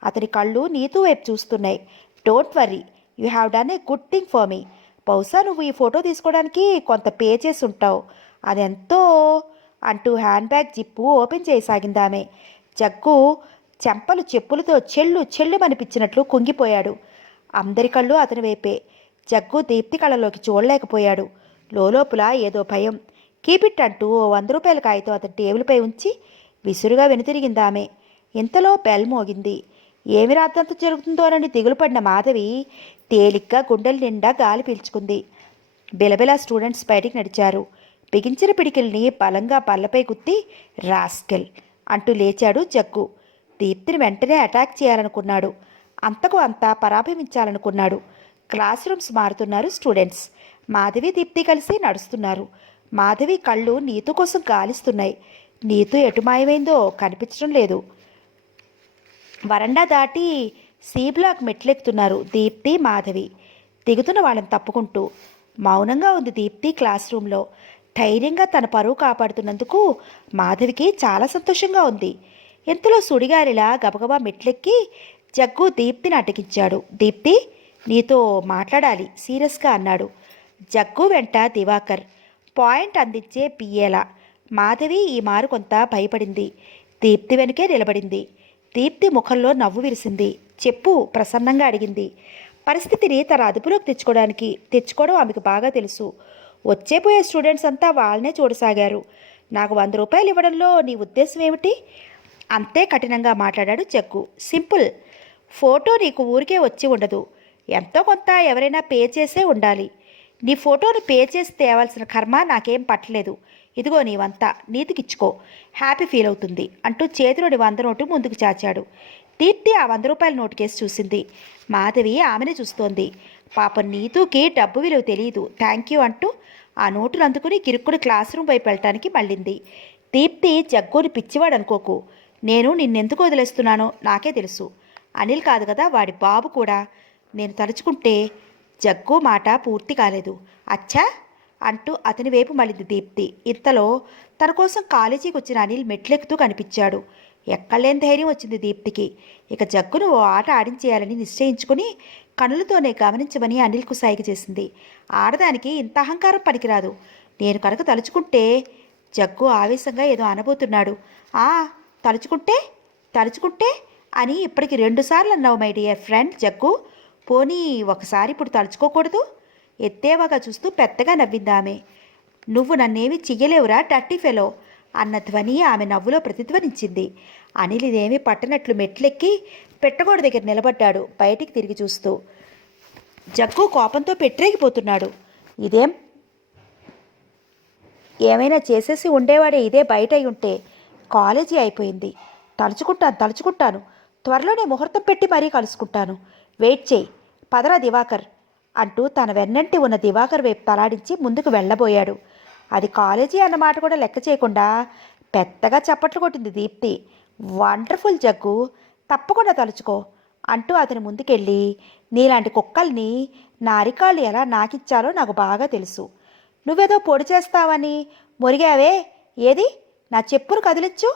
అతని కళ్ళు నీతు వైపు చూస్తున్నాయి. Don't worry, you have done a good thing for me. బహుశా నువ్వు ఈ ఫోటో తీసుకోవడానికి కొంత పే చేసి ఉంటావు. అదెంతో అంటూ హ్యాండ్ బ్యాగ్ జిప్పు ఓపెన్ చేయసాగింది ఆమె. జగ్గు చెంపలు చెప్పులతో చెల్లుమనిపించినట్లు కుంగిపోయాడు. అందరి కళ్ళు అతని వైపే. జగ్గు దీప్తి కళ్ళలోకి చూడలేకపోయాడు. లోపల ఏదో భయం. కీపిట్ అంటూ ఓ 100 రూపాయల కాగితం అతని టేబుల్పై ఉంచి విసురుగా వెనుతిరిగింది ఆమె. ఇంతలో బెల్ మోగింది. ఏమి రాత్రంతా జరుగుతుందోనని దిగులు పడిన మాధవి తేలిగ్గా గుండెల నిండా గాలి పీల్చుకుంది. బిలబిలా స్టూడెంట్స్ బయటికి నడిచారు. బిగించిన పిడికిల్ని బలంగా బల్లపై గుత్తి రాస్కెల్ అంటూ లేచాడు జగ్గు. దీప్తిని వెంటనే అటాక్ చేయాలనుకున్నాడు. అంతకు అంతా పరాభవించాలనుకున్నాడు. క్లాస్ రూమ్స్ మారుతున్నారు స్టూడెంట్స్. మాధవి దీప్తి కలిసి నడుస్తున్నారు. మాధవి కళ్ళు నీతు కోసం గాలిస్తున్నాయి. నీతు ఎటు మాయమైందో కనిపించడం లేదు. వరండా దాటి సి బ్లాక్ మెట్లెక్కుతున్నారు దీప్తి, మాధవి. దిగుతున్న వాళ్ళని తప్పుకుంటూ. మౌనంగా ఉంది దీప్తి క్లాస్ రూమ్లో. ధైర్యంగా తన పరువు కాపాడుతున్నందుకు మాధవికి చాలా సంతోషంగా ఉంది. ఇంతలో సుడిగాలిలా గబగబా మెట్లెక్కి జగ్గు దీప్తిని అటకించాడు. దీప్తి, నీతో మాట్లాడాలి సీరియస్గా అన్నాడు. జగ్గు వెంట దివాకర్ పాయింట్ అందించే పియ్యేలా. మాధవి ఈ మారు కొంత భయపడింది. దీప్తి వెనుకే నిలబడింది. దీప్తి ముఖంలో నవ్వు విరిసింది. చెప్పు ప్రసన్నంగా అడిగింది. పరిస్థితిని తన అదుపులోకి తెచ్చుకోవడం ఆమెకు బాగా తెలుసు. వచ్చేపోయే స్టూడెంట్స్ అంతా వాళ్ళనే చూడసాగారు. నాకు 100 రూపాయలు ఇవ్వడంలో నీ ఉద్దేశం ఏమిటి? అంతే కఠినంగా మాట్లాడాడు జగ్గు. సింపుల్. ఫోటో నీకు ఊరికే వచ్చి ఉండదు. ఎంతో కొంత ఎవరైనా పే చేసే ఉండాలి. నీ ఫోటోను పే చేసి తేవాల్సిన కర్మ నాకేం పట్టలేదు. ఇదిగో నీవంతా నీతికిచ్చుకో, హ్యాపీ ఫీల్ అవుతుంది అంటూ చేతిలోని 100 నోటు ముందుకు చాచాడు. దీప్తి ఆ 100 రూపాయల నోటు కేసు చూసింది. మాధవి ఆమెనే చూస్తోంది. పాపం నీతుకి డబ్బు విలువ తెలియదు. థ్యాంక్ యూ అంటూ ఆ నోటును అందుకుని కిరుక్కుని క్లాస్ రూమ్ వైపు వెళ్ళటానికి మళ్ళింది. దీప్తి, జగ్గుని పిచ్చివాడు అనుకోకు. నేను నిన్నెందుకు వదిలేస్తున్నానో నాకే తెలుసు. అనిల్ కాదు కదా, వాడి బాబు కూడా. నేను తలుచుకుంటే. జగ్గు మాట పూర్తి కాలేదు. అచ్చా అంటూ అతని వైపు మళ్ళింది దీప్తి. ఇంతలో తన కోసం కాలేజీకి వచ్చిన అనిల్ మెట్లెక్కుతూ కనిపించాడు. ఎక్కడలేని ధైర్యం వచ్చింది దీప్తికి. ఇక జగ్గును ఓ ఆట ఆడించేయాలని నిశ్చయించుకుని కనులతోనే గమనించమని అనిల్కు సైగ చేసింది. ఆడదానికి ఇంత అహంకారం పనికిరాదు. నేను కనుక తలుచుకుంటే. జగ్గు ఆవేశంగా ఏదో అనబోతున్నాడు. తలుచుకుంటే అని ఇప్పటికి 2 సార్లు అన్నావు మై డియర్ ఫ్రెండ్ జగ్గు. పోనీ ఒకసారి ఇప్పుడు తలుచుకోకూడదు? ఎత్తేవగా చూస్తూ పెద్దగా నవ్వింది ఆమె. నువ్వు నన్నేమి చెయ్యలేవురా డర్టీ ఫెలో అన్న ధ్వని ఆమె నవ్వులో ప్రతిధ్వనించింది. అనిల్ ఇదేమీ పట్టనట్లు మెట్లెక్కి పెట్టగోడ దగ్గర నిలబడ్డాడు బయటికి తిరిగి చూస్తూ. జగ్గు కోపంతో పెట్టరేగిపోతున్నాడు. ఇదేం ఏమైనా చేసేసి ఉండేవాడే ఇదే బయట అయి ఉంటే. కాలేజీ అయిపోయింది. తలుచుకుంటాను. త్వరలోనే ముహూర్తం పెట్టి మరీ కలుసుకుంటాను. వెయిట్ చేయి. పదరా దివాకర్ అంటూ తన వెన్నంటి ఉన్న దివాకర్ వైపు తలాడించి ముందుకు వెళ్ళబోయాడు. అది కాలేజీ అన్నమాట కూడా లెక్క చేయకుండా పెద్దగా చప్పట్లు కొట్టింది దీప్తి. వండర్ఫుల్ జగ్గు, తప్పకుండా తలుచుకో అంటూ అతని ముందుకెళ్ళి, నీలాంటి కుక్కల్ని నా అరికాళ్ళు ఎలా నాకిచ్చాలో నాకు బాగా తెలుసు. నువ్వేదో పొడి చేస్తావని మొరిగావే, ఏది నా చెప్పును కదిలించు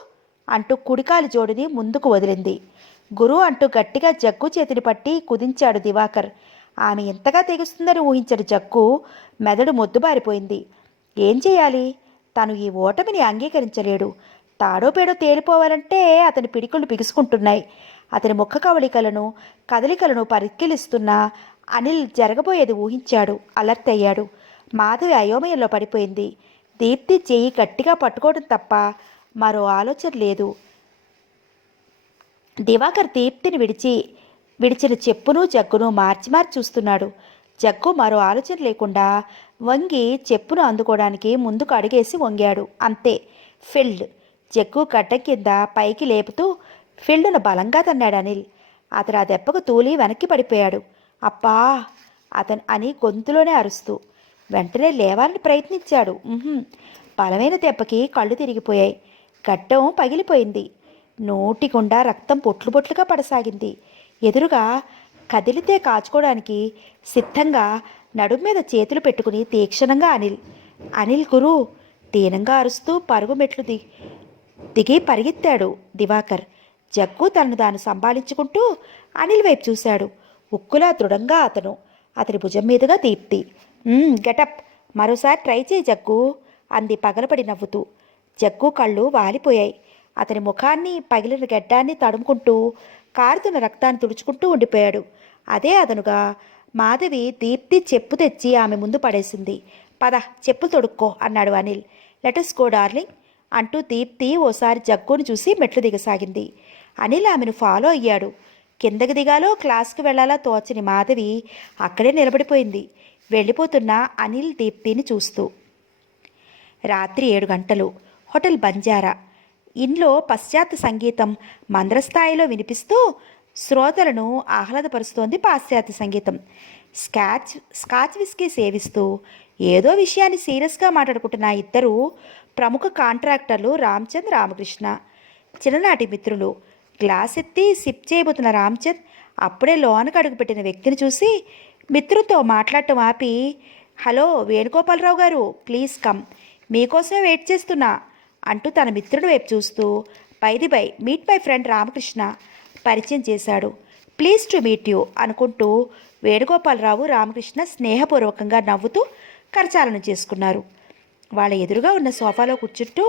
అంటూ కుడికాలి జోడిని ముందుకు వదిలింది. గురు అంటూ గట్టిగా జగ్గు చేతిని పట్టి కుదించాడు దివాకర్. ఆమె ఎంతగా తెగుస్తుందని ఊహించడు జగ్గు మెదడు మొద్దుబారిపోయింది. ఏం చేయాలి? తను ఈ ఓటమిని అంగీకరించలేడు. తాడో పేడో తేలిపోవాలంటే అతని పిడికుళ్ళు బిగుసుకుంటున్నాయి. అతని ముఖ కదలికలను పరికిలిస్తున్న అనిల్ జరగబోయేది ఊహించాడు. అలర్ట్ అయ్యాడు. మాధవి అయోమయంలో పడిపోయింది. దీప్తి చెయ్యి గట్టిగా పట్టుకోవడం తప్ప మరో ఆలోచన లేదు. దివాకర్ దీప్తిని విడిచిన చెప్పును జగ్గును మార్చి చూస్తున్నాడు. జగ్గు మరో ఆలోచన లేకుండా వంగి చెప్పును అందుకోవడానికి ముందుకు అడిగేసి వంగాడు. అంతే, ఫీల్డ్. జగ్గు గడ్డం కింద పైకి లేపుతూ ఫీల్డ్ను బలంగా తన్నాడు అనిల్. అతను ఆ దెబ్బకు తూలి వెనక్కి పడిపోయాడు. అబ్బా అని గొంతులోనే అరుస్తూ వెంటనే లేవాలని ప్రయత్నించాడు. బలమైన దెబ్బకి కళ్ళు తిరిగిపోయాయి. గడ్డం పగిలిపోయింది. నోటి గుండా రక్తం పొట్లుగా పడసాగింది. ఎదురుగా కదిలితే కాచుకోవడానికి సిద్ధంగా నడుం మీద చేతులు పెట్టుకుని తీక్షణంగా అనిల్ గురు దీనంగా అరుస్తూ పరుగు మెట్లు దిగి పరిగెత్తాడు దివాకర్. జగ్గు తనను తాను సంభాళించుకుంటూ అనిల్ వైపు చూశాడు. ఉక్కులా దృఢంగా అతని భుజం మీదుగా దీప్తి. గెటప్, మరోసారి ట్రై చేయి జగ్గు అంది పగలపడి నవ్వుతూ. జగ్గు కళ్ళు వాలిపోయాయి. అతని ముఖాన్ని పగిలిన గడ్డాన్ని తడుముకుంటూ కారుతున్న రక్తాన్ని తుడుచుకుంటూ ఉండిపోయాడు. అదే అదనుగా మాధవి దీప్తి చెప్పు తెచ్చి ఆమె ముందు పడేసింది. పద చెప్పులు తొడుక్కో అన్నాడు అనిల్. లెటస్ గో డార్లింగ్ అంటూ దీప్తి ఓసారి జగ్గును చూసి మెట్లు దిగసాగింది. అనిల్ ఆమెను ఫాలో అయ్యాడు. కిందకి దిగాలో క్లాస్కి వెళ్లాలా తోచని మాధవి అక్కడే నిలబడిపోయింది, వెళ్ళిపోతున్న అనిల్ దీప్తిని చూస్తూ. రాత్రి 7 గంటలు. హోటల్ బంజారా ఇంట్లో పాశ్చాత్య సంగీతం మంద్రస్థాయిలో వినిపిస్తూ శ్రోతలను ఆహ్లాదపరుస్తోంది. పాశ్చాత్య సంగీతం. స్కాచ్ విస్కీ సేవిస్తూ ఏదో విషయాన్ని సీరియస్గా మాట్లాడుకుంటున్న ఇద్దరు ప్రముఖ కాంట్రాక్టర్లు రామచంద్, రామకృష్ణ, చిన్ననాటి మిత్రులు. గ్లాస్ ఎత్తి సిప్ చేయబోతున్న రామచంద్ అప్పుడే లోనకు అడుగుపెట్టిన వ్యక్తిని చూసి మిత్రుతో మాట్లాడటం ఆపి, హలో వేణుగోపాలరావు గారు, ప్లీజ్ కమ్, మీకోసమే వెయిట్ చేస్తున్నా అంటూ తన మిత్రుడి వైపు చూస్తూ, by meet my friend Ramakrishna పరిచయం చేశాడు. ప్లీజ్ టు మీట్ యూ అనుకుంటూ వేణుగోపాలరావు, రామకృష్ణ స్నేహపూర్వకంగా నవ్వుతూ కరచాలనం చేసుకున్నారు. వాళ్ళ ఎదురుగా ఉన్న సోఫాలో కూర్చుంటూ,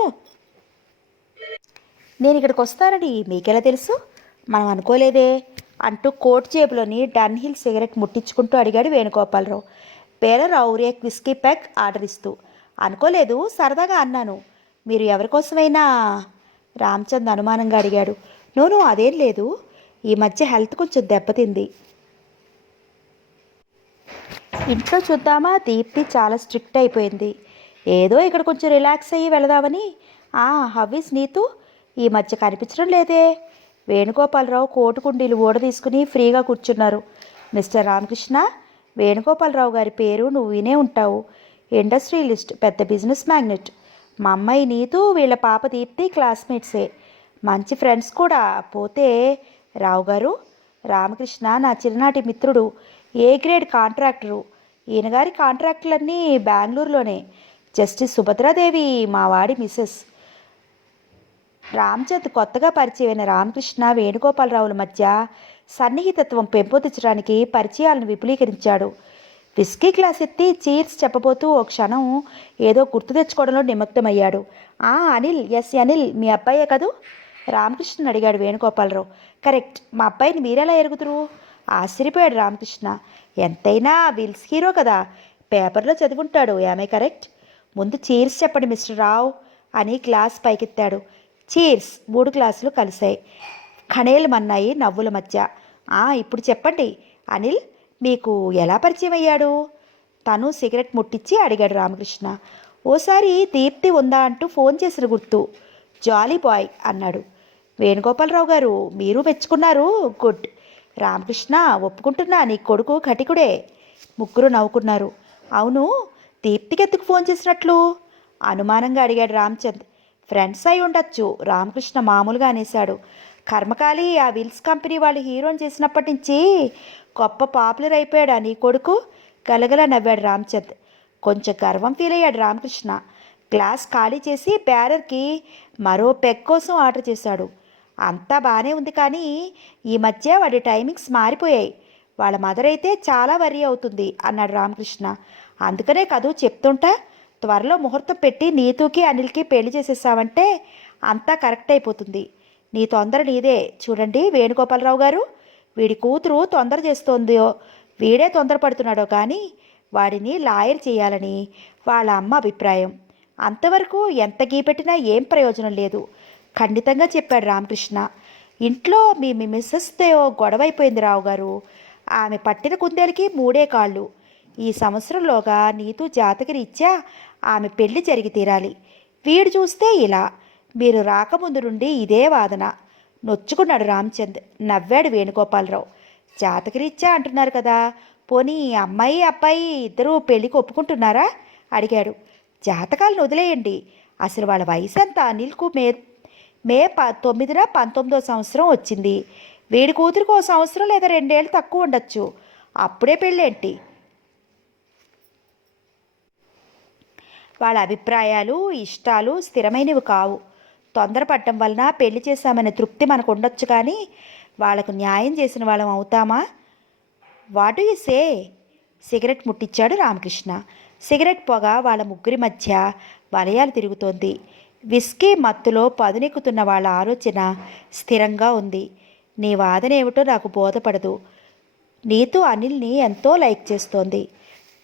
నేను ఇక్కడికి వస్తానని మీకెలా తెలుసు? మనం అనుకోలేదే అంటూ కోట్ జేబులోని డన్ హిల్ సిగరెట్ ముట్టించుకుంటూ అడిగాడు వేణుగోపాలరావు. పేరరావు రేక్ విస్కీ ప్యాక్ ఆర్డర్ ఇస్తూ. అనుకోలేదు, సరదాగా అన్నాను. మీరు ఎవరికోసమైనా? రామచంద్ అనుమానంగా అడిగాడు. నోను అదేం లేదు, ఈ మధ్య హెల్త్ కొంచెం దెబ్బతింది. ఇంట్లో చూద్దామా? దీప్తి చాలా స్ట్రిక్ట్ అయిపోయింది. ఏదో ఇక్కడ కొంచెం రిలాక్స్ అయ్యి వెళదామని. హవ్వీస్ నీతు? ఈ మధ్య కనిపించడం లేదే. వేణుగోపాలరావు కోటు కుండీలు ఊడ తీసుకుని ఫ్రీగా కూర్చున్నారు. మిస్టర్ రామకృష్ణ, వేణుగోపాలరావు గారి పేరు నువ్వు వినే ఉంటావు. ఇండస్ట్రియలిస్ట్, పెద్ద బిజినెస్ మ్యాగ్నెట్. మా అమ్మాయి నీతు, వీళ్ళ పాప దీప్తి క్లాస్మేట్సే, మంచి ఫ్రెండ్స్ కూడా. పోతే రావు గారు, రామకృష్ణ నా చిన్ననాటి మిత్రుడు, ఏ గ్రేడ్ కాంట్రాక్టరు. ఈయనగారి కాంట్రాక్టులన్నీ బెంగళూరులోనే. జస్టిస్ సుభద్రాదేవి మా వాడి మిస్సెస్. రామచంద్ కొత్తగా పరిచయమైన రామకృష్ణ, వేణుగోపాలరావుల మధ్య సన్నిహితత్వం పెంపొందించడానికి పరిచయాలను విపులీకరించాడు. విస్కీ గ్లాస్ ఎత్తి చీర్స్ చెప్పబోతూ ఓ క్షణం ఏదో గుర్తు తెచ్చుకోవడంలో నిమగ్నమయ్యాడు. అనిల్, ఎస్ అనిల్, మీ అబ్బాయే కదూ? రామకృష్ణని అడిగాడు వేణుగోపాలరావు. కరెక్ట్, మా అబ్బాయిని మీరెలా ఎరుగుదురు? ఆశ్చర్యపోయాడు రామకృష్ణ. ఎంతైనా విల్స్ హీరో కదా, పేపర్లో చదివుంటాడు. ఏమే కరెక్ట్? ముందు చీర్స్ చెప్పండి మిస్టర్ రావు అని గ్లాస్ పైకెత్తాడు. చీర్స్. 3 గ్లాసులు కలిశాయి. ఖణేలమన్నాయి నవ్వుల మధ్య. ఇప్పుడు చెప్పండి, అనిల్ మీకు ఎలా పరిచయం అయ్యాడు? తను సిగరెట్ ముట్టించి అడిగాడు రామకృష్ణ. ఓసారి దీప్తి ఉందా అంటూ ఫోన్ చేసిన గుర్తు. జాలీ బాయ్ అన్నాడు. వేణుగోపాలరావు గారు మీరు మెచ్చుకున్నారు. గుడ్. రామకృష్ణ ఒప్పుకుంటున్నా, నీ కొడుకు ఘటికుడే. ముగ్గురు నవ్వుకున్నారు. అవును, దీప్తికి ఎందుకు ఫోన్ చేసినట్లు అనుమానంగా అడిగాడు రామచంద్. ఫ్రెండ్స్ అయి ఉండొచ్చు, రామకృష్ణ మామూలుగా అనేశాడు. కర్మకాలి, ఆ విల్స్ కంపెనీ వాళ్ళు హీరోని చేసినప్పటి నుంచి గొప్ప పాపులర్ అయిపోయాడా నీ కొడుకు? గలగల నవ్వాడు రామచంద్. కొంచెం గర్వం ఫీల్ అయ్యాడు రామకృష్ణ. గ్లాస్ ఖాళీ చేసి బ్యారర్కి మరో పెగ్ కోసం ఆర్డర్ చేశాడు. అంతా బాగానే ఉంది, కానీ ఈ మధ్య వాడి టైమింగ్స్ మారిపోయాయి. వాళ్ళ మదర్ అయితే చాలా వరీ అవుతుంది అన్నాడు రామకృష్ణ. అందుకనే కదూ చెప్తుంటా, త్వరలో ముహూర్తం పెట్టి నీతుకి అనిల్కి పెళ్లి చేసేసావంటే అంతా కరెక్ట్ అయిపోతుంది. నీ తొందర నీదే. చూడండి వేణుగోపాలరావు గారు, వీడి కూతురు తొందర చేస్తోందో వీడే తొందరపడుతున్నాడో కానీ వాడిని లాయర్ చేయాలని వాళ్ళ అమ్మ అభిప్రాయం. అంతవరకు ఎంత గీపెట్టినా ఏం ప్రయోజనం లేదు, ఖండితంగా చెప్పాడు రామకృష్ణ. ఇంట్లో మీ మిస్సెస్తో గొడవ అయిపోయింది రావు గారు. ఆమె పట్టిన కుందేలకి 3 కాళ్ళు. ఈ సంవత్సరంలోగా నీతు జాతకరీత్యా ఆమె పెళ్లి జరిగి తీరాలి. వీడు చూస్తే ఇలా. మీరు రాకముందు నుండి ఇదే వాదన. నొచ్చుకున్నాడు రామచంద్. నవ్వాడు వేణుగోపాలరావు. జాతకరీత్యా అంటున్నారు కదా, పోనీ అమ్మాయి అబ్బాయి ఇద్దరూ పెళ్లికి ఒప్పుకుంటున్నారా అడిగాడు. జాతకాలను వదిలేయండి, అసలు వాళ్ళ వయసు ఎంత? అనిల్కు మే 9న 19వ సంవత్సరం వచ్చింది. వీడి కూతురికి 1 సంవత్సరం లేదా 2 ఏళ్ళు తక్కువ ఉండొచ్చు. అప్పుడే పెళ్ళేంటి? వాళ్ళ అభిప్రాయాలు ఇష్టాలు స్థిరమైనవి కావు. తొందరపడటం వలన పెళ్లి చేశామనే తృప్తి మనకు ఉండొచ్చు, కానీ వాళ్లకు న్యాయం చేసిన వాళ్ళం అవుతామా? What you say? సిగరెట్ ముట్టించాడు రామకృష్ణ. సిగరెట్ పొగ వాళ్ళ ముగ్గురి మధ్య వలయాలు తిరుగుతోంది. విస్కీ మత్తులో పదునెక్కుతున్న వాళ్ళ ఆలోచన స్థిరంగా ఉంది. నీ వాదన ఏమిటో నాకు బోధపడదు. నీతు అనిల్ని ఎంతో లైక్ చేస్తోంది.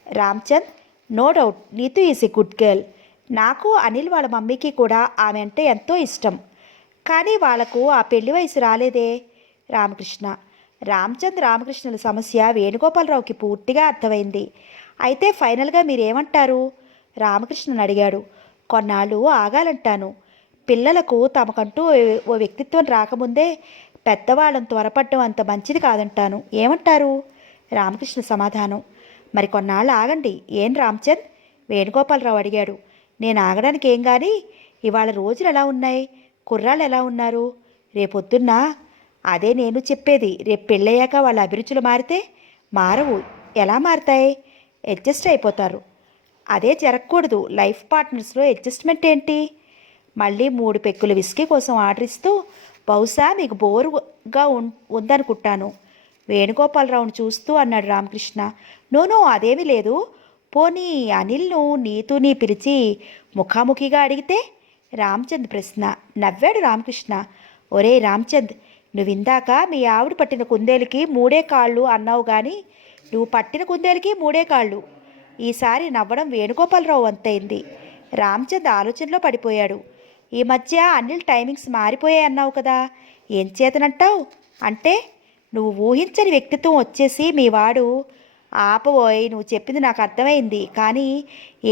Ramchand, no doubt Neetu is a good girl. నాకు అనిల్ వాళ్ళ మమ్మీకి కూడా ఆమె అంటే ఎంతో ఇష్టం. కానీ వాళ్లకు ఆ పెళ్లి వయసు రాలేదే. రామకృష్ణ. రామకృష్ణుల సమస్య వేణుగోపాలరావుకి పూర్తిగా అర్థమైంది. అయితే ఫైనల్గా మీరేమంటారు? రామకృష్ణన్ అడిగాడు. కొన్నాళ్ళు ఆగాలంటాను. పిల్లలకు తమకంటూ ఓ వ్యక్తిత్వం రాకముందే పెద్దవాళ్ళని త్వరపడడం అంత మంచిది కాదంటాను. ఏమంటారు? రామకృష్ణ సమాధానం. మరి కొన్నాళ్ళు ఆగండి. ఏం రామచంద్? వేణుగోపాలరావు అడిగాడు. నేను ఆగడానికి ఏం కానీ, ఇవాళ రోజులు ఎలా ఉన్నాయి? కుర్రాళ్ళు ఎలా ఉన్నారు? రేపొద్దున్న అదే నేను చెప్పేది. రేపు పెళ్ళయ్యాక వాళ్ళ అభిరుచులు మారితే మారవు. ఎలా మారుతాయి? అడ్జస్ట్ అయిపోతారు. అదే జరగకూడదు. లైఫ్ పార్ట్నర్స్లో అడ్జస్ట్మెంట్ ఏంటి? మళ్ళీ 3 పెక్కుల విస్కీ కోసం ఆర్డర్ ఇస్తూ, బహుశా మీకు బోరుగా ఉందనుకుంటాను. వేణుగోపాలరావును చూస్తూ అన్నాడు రామకృష్ణ. నో, అదేమీ లేదు. పోనీ అనిల్ను నీతుని పిలిచి ముఖాముఖిగా అడిగితే? రామచంద్ ప్రశ్న. నవ్వాడు రామకృష్ణ. ఒరే రామచంద్, నువ్విందాక మీ ఆవిడ పట్టిన కుందేలుకి 3 కాళ్ళు అన్నావు, కానీ నువ్వు పట్టిన కుందేలుకి 3 కాళ్ళు. ఈసారి నవ్వడం వేణుగోపాలరావు వంతైంది. రామచంద్ ఆలోచనలో పడిపోయాడు. ఈ మధ్య అనిల్ టైమింగ్స్ మారిపోయాయి అన్నావు కదా, ఏం చేతనంటావు? అంటే నువ్వు ఊహించని వ్యక్తిత్వం వచ్చేసి మీ వాడు. ఆపబోయ్, నువ్వు చెప్పింది నాకు అర్థమైంది, కానీ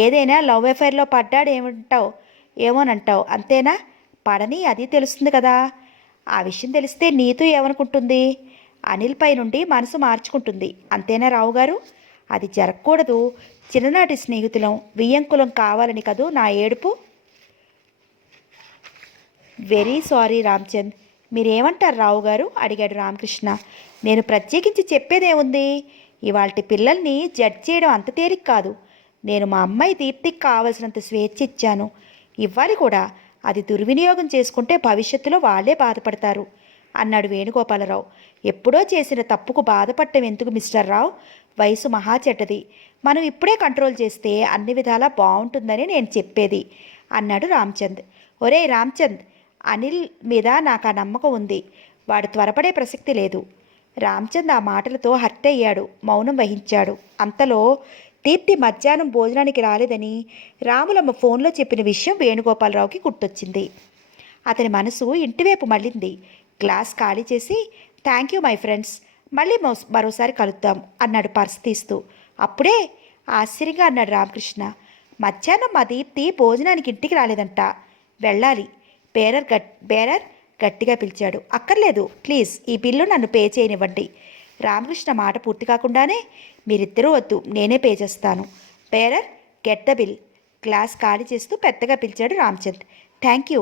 ఏదైనా లవ్ అఫైర్లో ఏమోనంటావు అంతేనా? పడని, అది తెలుస్తుంది కదా. ఆ విషయం తెలిస్తే నీతు ఏమనుకుంటుంది? అనిల్ పై నుండి మనసు మార్చుకుంటుంది. అంతేనా రావు గారు? అది జరగకూడదు. చిన్ననాటి స్నేహితులం, వియ్యంకులం కావాలని కదూ నా ఏడుపు. Very sorry Ramachand. మీరేమంటారు రావు గారు అడిగాడు రామకృష్ణ. నేను ప్రత్యేకించి చెప్పేదేముంది? ఇవాల్టి పిల్లల్ని జడ్జ్ చేయడం అంత తేలిక కాదు. నేను మా అమ్మాయి దీప్తికి కావలసినంత స్వేచ్ఛ ఇచ్చాను, ఇవ్వాలి కూడా. అది దుర్వినియోగం చేసుకుంటే భవిష్యత్తులో వాళ్ళే బాధపడతారు అన్నాడు వేణుగోపాలరావు. ఎప్పుడో చేసిన తప్పుకు బాధపడటం ఎందుకు మిస్టర్ రావు? వయసు మహా చెడ్డది. మనం ఇప్పుడే కంట్రోల్ చేస్తే అన్ని విధాలా బాగుంటుందని నేను చెప్పేది అన్నాడు రామచంద్. ఒరే రామచంద్, అనిల్ మీద నాకు ఆ నమ్మకం ఉంది. వాడు త్వరపడే ప్రసక్తి లేదు. రామ్చంద్ ఆ మాటలతో హర్ట్ అయ్యాడు. మౌనం వహించాడు. అంతలో దీప్తి మధ్యాహ్నం భోజనానికి రాలేదని రాములమ్మ ఫోన్లో చెప్పిన విషయం వేణుగోపాలరావుకి గుర్తొచ్చింది. అతని మనసు ఇంటివైపు మళ్ళింది. గ్లాస్ ఖాళీ చేసి, థ్యాంక్ యూ మై ఫ్రెండ్స్, మళ్ళీ మరోసారి కలుద్దాం అన్నాడు పర్స్ తీస్తూ. అప్పుడే ఆశ్చర్యంగా అన్నాడు రామకృష్ణ. మధ్యాహ్నం మా దీప్తి భోజనానికి ఇంటికి రాలేదంట. వెళ్ళాలి. బేరర్ గట్టిగా పిలిచాడు. అక్కర్లేదు, ప్లీజ్ ఈ బిల్లు నన్ను పే చేయనివ్వండి. రామకృష్ణ మాట పూర్తి కాకుండానే, మీరిద్దరూ వద్దు, నేనే పే చేస్తాను. Bearer, get the bill. Glass ఖాళీ చేస్తూ పెద్దగా పిలిచాడు రామచంద్. థ్యాంక్ యూ,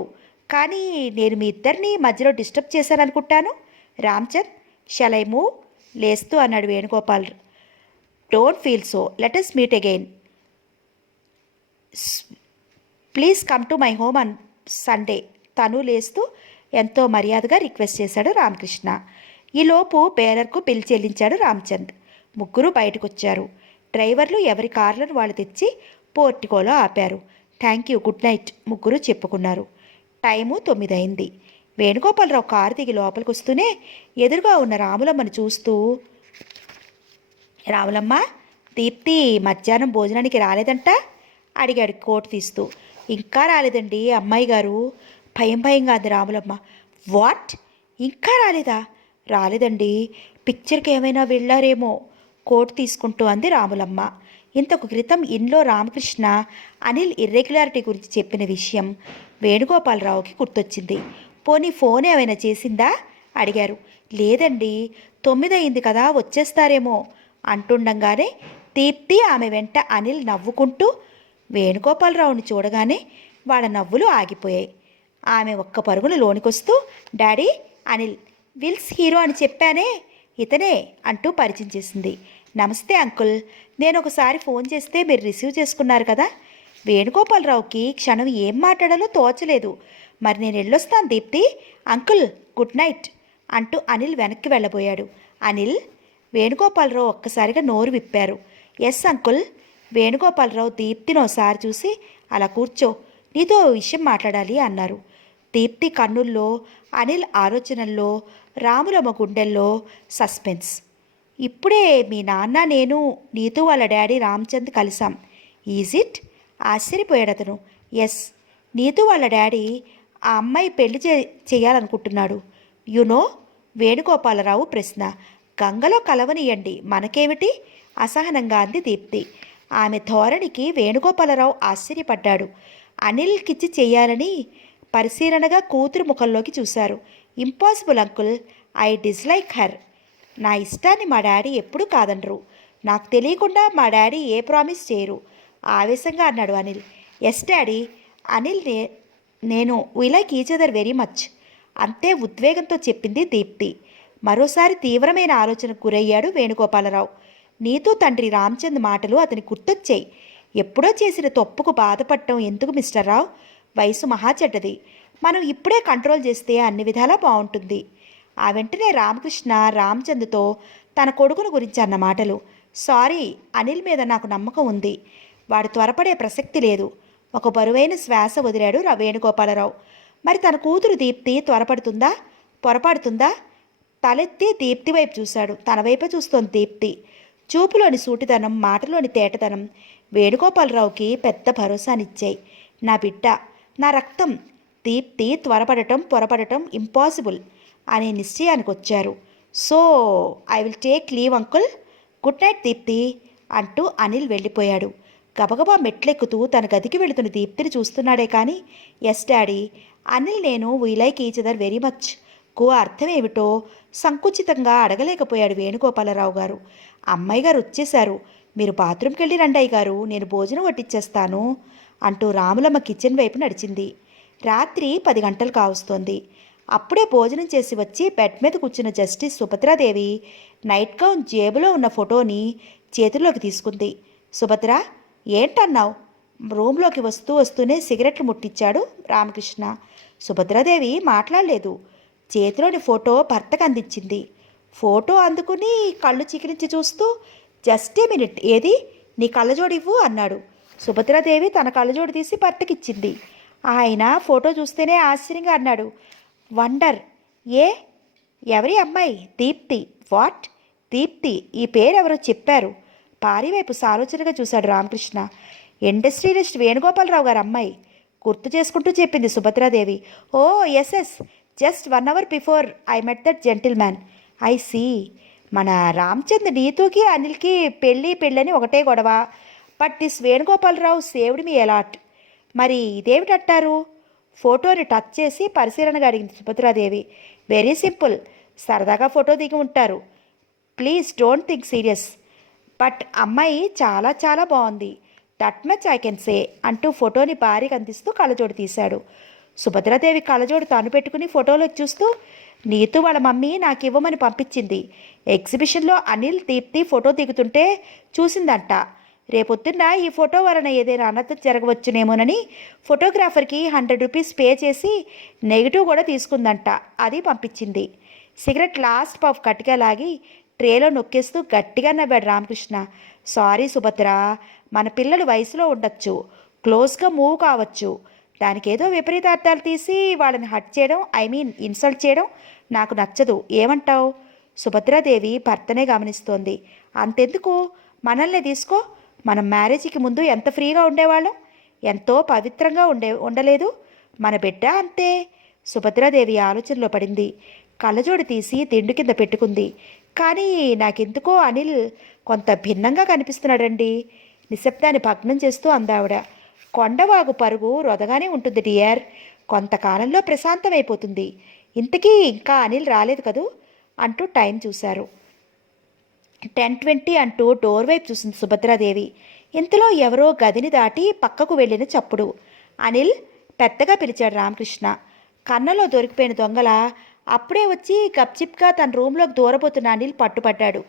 కానీ నేను మీ ఇద్దరిని మధ్యలో డిస్టర్బ్ చేశాననుకుంటాను. Ramachand, shall I move? లేస్తూ అన్నాడు Venugopal. Don't feel so, let us meet again. Please come to my home on Sunday. తను లేస్తూ ఎంతో మర్యాదగా రిక్వెస్ట్ చేశాడు రామకృష్ణ. ఈలోపు బేరర్కు బిల్ చెల్లించాడు రామచంద్. ముగ్గురు బయటకొచ్చారు. డ్రైవర్లు ఎవరి కార్లను వాళ్ళు తెచ్చి పోర్టికోలో ఆపారు. థ్యాంక్ యూ, గుడ్ నైట్ ముగ్గురు చెప్పుకున్నారు. టైము 9 అయింది. వేణుగోపాలరావు కారు దిగి లోపలికి వస్తూనే ఎదురుగా ఉన్న రాములమ్మను చూస్తూ, రాములమ్మ, దీప్తి మధ్యాహ్నం భోజనానికి రాలేదంట అడిగాడు కోటు తీస్తూ. ఇంకా రాలేదండి అమ్మాయి గారు, భయంగా అంది రాములమ్మ. వాట్, ఇంకా రాలేదా? రాలేదండి, పిక్చర్కి ఏమైనా వెళ్ళారేమో కోటు తీసుకుంటూ అంది రాములమ్మ. ఇంతకు క్రితం ఇంట్లో రామకృష్ణ అనిల్ ఇర్రెగ్యులారిటీ గురించి చెప్పిన విషయం వేణుగోపాలరావుకి గుర్తొచ్చింది. పోనీ ఫోన్ ఏమైనా చేసిందా అడిగారు. లేదండి, 9 అయింది కదా, వచ్చేస్తారేమో అంటుండగానే దీప్తి ఆమె వెంట అనిల్ నవ్వుకుంటూ వేణుగోపాలరావుని చూడగానే వాళ్ళ నవ్వులు ఆగిపోయాయి. ఆమె ఒక్క పరుగున లోనికొస్తూ, డాడీ, అనిల్ విల్స్ హీరో అని చెప్పానే, ఇతనే అంటూ పరిచయం చేసింది. నమస్తే అంకుల్, నేను ఒకసారి ఫోన్ చేస్తే మీరు రిసీవ్ చేసుకున్నారు కదా. వేణుగోపాలరావుకి క్షణం ఏం మాట్లాడాలో తోచలేదు. మరి నేను వెళ్ళొస్తాను దీప్తి. అంకుల్, గుడ్ నైట్ అంటూ అనిల్ వెనక్కి వెళ్ళబోయాడు. అనిల్, వేణుగోపాలరావు ఒక్కసారిగా నోరు విప్పారు. Yes uncle. వేణుగోపాలరావు దీప్తిని ఒకసారి చూసి, అలా కూర్చో, నీతో విషయం మాట్లాడాలి అన్నారు. దీప్తి కన్నుల్లో, అనిల్ ఆలోచనల్లో, రాములమ్మ గుండెల్లో సస్పెన్స్. ఇప్పుడే మీ నాన్న, నేను, నీతో వాళ్ళ డాడీ రామచంద్ కలిసాం. Is it? ఆశ్చర్యపోయాడు అతను. ఎస్, నీతో వాళ్ళ డాడీ ఆ అమ్మాయి పెళ్లి చేయాలనుకుంటున్నాడు. యునో? వేణుగోపాలరావు ప్రశ్న. గంగలో కలవనీయండి, మనకేమిటి? అసహనంగా అంది దీప్తి. ఆమె ధోరణికి వేణుగోపాలరావు ఆశ్చర్యపడ్డాడు. అనిల్కిచ్చి చెయ్యాలని పరిశీలనగా కూతురు ముఖంలోకి చూశారు. Impossible uncle, I dislike her. నా ఇష్టాన్ని మా డాడీ ఎప్పుడూ కాదనరు. నాకు తెలియకుండా మా డాడీ ఏ ప్రామిస్ చేయరు ఆవేశంగా అన్నాడు అనిల్. ఎస్ డాడీ, అనిల్ నేను we like each other very much అంతే ఉద్వేగంతో చెప్పింది దీప్తి. మరోసారి తీవ్రమైన ఆలోచనకు గురయ్యాడు వేణుగోపాలరావు. నీతో తండ్రి రామచంద్ మాటలు అతని గుర్తొచ్చాయి. ఎప్పుడో చేసిన తప్పుకు బాధపడటం ఎందుకు మిస్టర్ రావు? వయసు మహా చెడ్డది. మనం ఇప్పుడే కంట్రోల్ చేస్తే అన్ని విధాలా బాగుంటుంది. ఆ వెంటనే రామకృష్ణ రామచంద్తో తన కొడుకును గురించి అన్న మాటలు. సారీ, అనిల్ మీద నాకు నమ్మకం ఉంది. వాడు త్వరపడే ప్రసక్తి లేదు. ఒక బరువైన శ్వాస వదిలాడు వేణుగోపాలరావు. మరి తన కూతురు దీప్తి త్వరపడుతుందా, పొరపడుతుందా? తలెత్తి దీప్తి వైపు చూశాడు. తన వైపే చూస్తోంది దీప్తి. చూపులోని సూటిదనం, మాటలోని తేటదనం వేణుగోపాలరావుకి పెద్ద భరోసానిచ్చాయి. నా బిడ్డ, నా రక్తం. దీప్తి త్వరపడటం, పొరపడటం ఇంపాసిబుల్ అనే నిశ్చయానికి వచ్చారు. So I will take leave uncle. Good night Deepti అంటూ అనిల్ వెళ్ళిపోయాడు. గబగబా మెట్లెక్కుతూ తన గదికి వెళుతున్న దీప్తిని చూస్తున్నాడే కానీ, ఎస్ డాడీ, అనిల్ నేను we like each other very much కు అర్థమేమిటో సంకుచితంగా అడగలేకపోయాడు వేణుగోపాలరావు గారు. అమ్మాయి గారు వచ్చేశారు, మీరు బాత్రూమ్కి వెళ్ళి రండి అయ్య గారు, నేను భోజనం వడ్డించేస్తాను అంటూ రాములమ్మ కిచెన్ వైపు నడిచింది. రాత్రి 10 గంటలు కావస్తోంది. అప్పుడే భోజనం చేసి వచ్చి బెడ్ మీద కూర్చున్న జస్టిస్ సుభద్రాదేవి నైట్ గౌన్ జేబులో ఉన్న ఫోటోని చేతుల్లోకి తీసుకుంది. సుభద్ర, ఏంటన్నావు? రూమ్లోకి వస్తూనే సిగరెట్లు ముట్టించాడు రామకృష్ణ. సుభద్రాదేవి మాట్లాడలేదు. చేతిలోని ఫోటో భర్తకు అందించింది. ఫోటో అందుకుని కళ్ళు చికిరించి చూస్తూ, జస్ట్ ఏ మినిట్, ఏది నీ కళ్ళజోడివ్వు అన్నాడు. సుభద్రాదేవి తన కళ్ళజోడు తీసి భర్తకిచ్చింది. ఆయన ఫోటో చూస్తేనే ఆశ్చర్యంగా అన్నాడు. వండర్. ఏ ఎవరి అమ్మాయి? దీప్తి. వాట్? దీప్తి ఈ పేరెవరో చెప్పారు. పారి వైపు సాలోచనగా చూశాడు రామకృష్ణ. ఇండస్ట్రియలిస్ట్ వేణుగోపాలరావు గారు అమ్మాయి గుర్తు చేసుకుంటూ చెప్పింది Subhadradevi. Oh yes yes, just 1 hour before I met that gentleman. I see. మన రామచంద్ నీతుకి అనిల్కి పెళ్ళని ఒకటే గొడవ. But this Venugopalarao saved me a lot. మరి ఇదేమిటంటారు? ఫోటోని టచ్ చేసి పరిశీలనగా అడిగింది సుభద్రాదేవి. Very simple. సరదాగా ఫోటో దిగి ఉంటారు. Please don't think serious. But అమ్మాయి చాలా చాలా బాగుంది. That much I can say అంటూ ఫోటోని భారీగా అందిస్తూ కళ్ళజోడు తీశాడు. సుభద్రాదేవి కళ్ళజోడు తాను పెట్టుకుని ఫోటోలో చూస్తూ, నీతు వాళ్ళ మమ్మీ నాకు ఇవ్వమని పంపించింది. ఎగ్జిబిషన్లో అనిల్ దీప్తి ఫోటో దిగుతుంటే చూసిందంట. రేపొద్దున్న ఈ ఫోటో వలన ఏదైనా అనర్థం జరగవచ్చునేమోనని ఫోటోగ్రాఫర్కి 100 రూపీస్ పే చేసి నెగిటివ్ కూడా తీసుకుందంట. అది పంపించింది. సిగరెట్ లాస్ట్ పఫ్ గట్టిగా లాగి ట్రేలో నొక్కేస్తూ గట్టిగా నవ్వాడు రామకృష్ణ. సారీ సుభద్ర, మన పిల్లలు వయసులో ఉండొచ్చు, క్లోజ్గా మూవ్ కావచ్చు. దానికేదో విపరీతార్థాలు తీసి వాళ్ళని హట్ చేయడం, ఐ మీన్ ఇన్సల్ట్ చేయడం నాకు నచ్చదు. ఏమంటావు? సుభద్రాదేవి భర్తనే గమనిస్తోంది. అంతెందుకు, మనల్ని తీసుకో. మనం మ్యారేజ్కి ముందు ఎంత ఫ్రీగా ఉండేవాళ్ళం, ఎంతో పవిత్రంగా ఉండలేదు. మన బిడ్డ అంతే. సుభద్రాదేవి ఆలోచనలో పడింది. కళ్ళజోడు తీసి దిండు కింద పెట్టుకుంది. కానీ నాకెందుకో అనిల్ కొంత భిన్నంగా కనిపిస్తున్నాడండి. నిశ్శబ్దాన్ని భగ్నం చేస్తూ అందావిడ. కొండవాగు పరుగు రొదగానే ఉంటుంది డియర్. కొంతకాలంలో ప్రశాంతమైపోతుంది. ఇంతకీ ఇంకా అనిల్ రాలేదు కదూ అంటూ టైం చూశారు. 10:20 అంటూ డోర్ వైపు చూసింది సుభద్రాదేవి. ఇంతలో ఎవరో గదిని దాటి పక్కకు వెళ్ళిన చప్పుడు. అనిల్ పెద్దగా పిలిచాడు రామకృష్ణ. కన్నలో దొరికిపోయిన దొంగల అప్పుడే వచ్చి గప్చిప్గా తన రూంలోకి దూరబోతున్న అనిల్ పట్టుపడ్డాడు.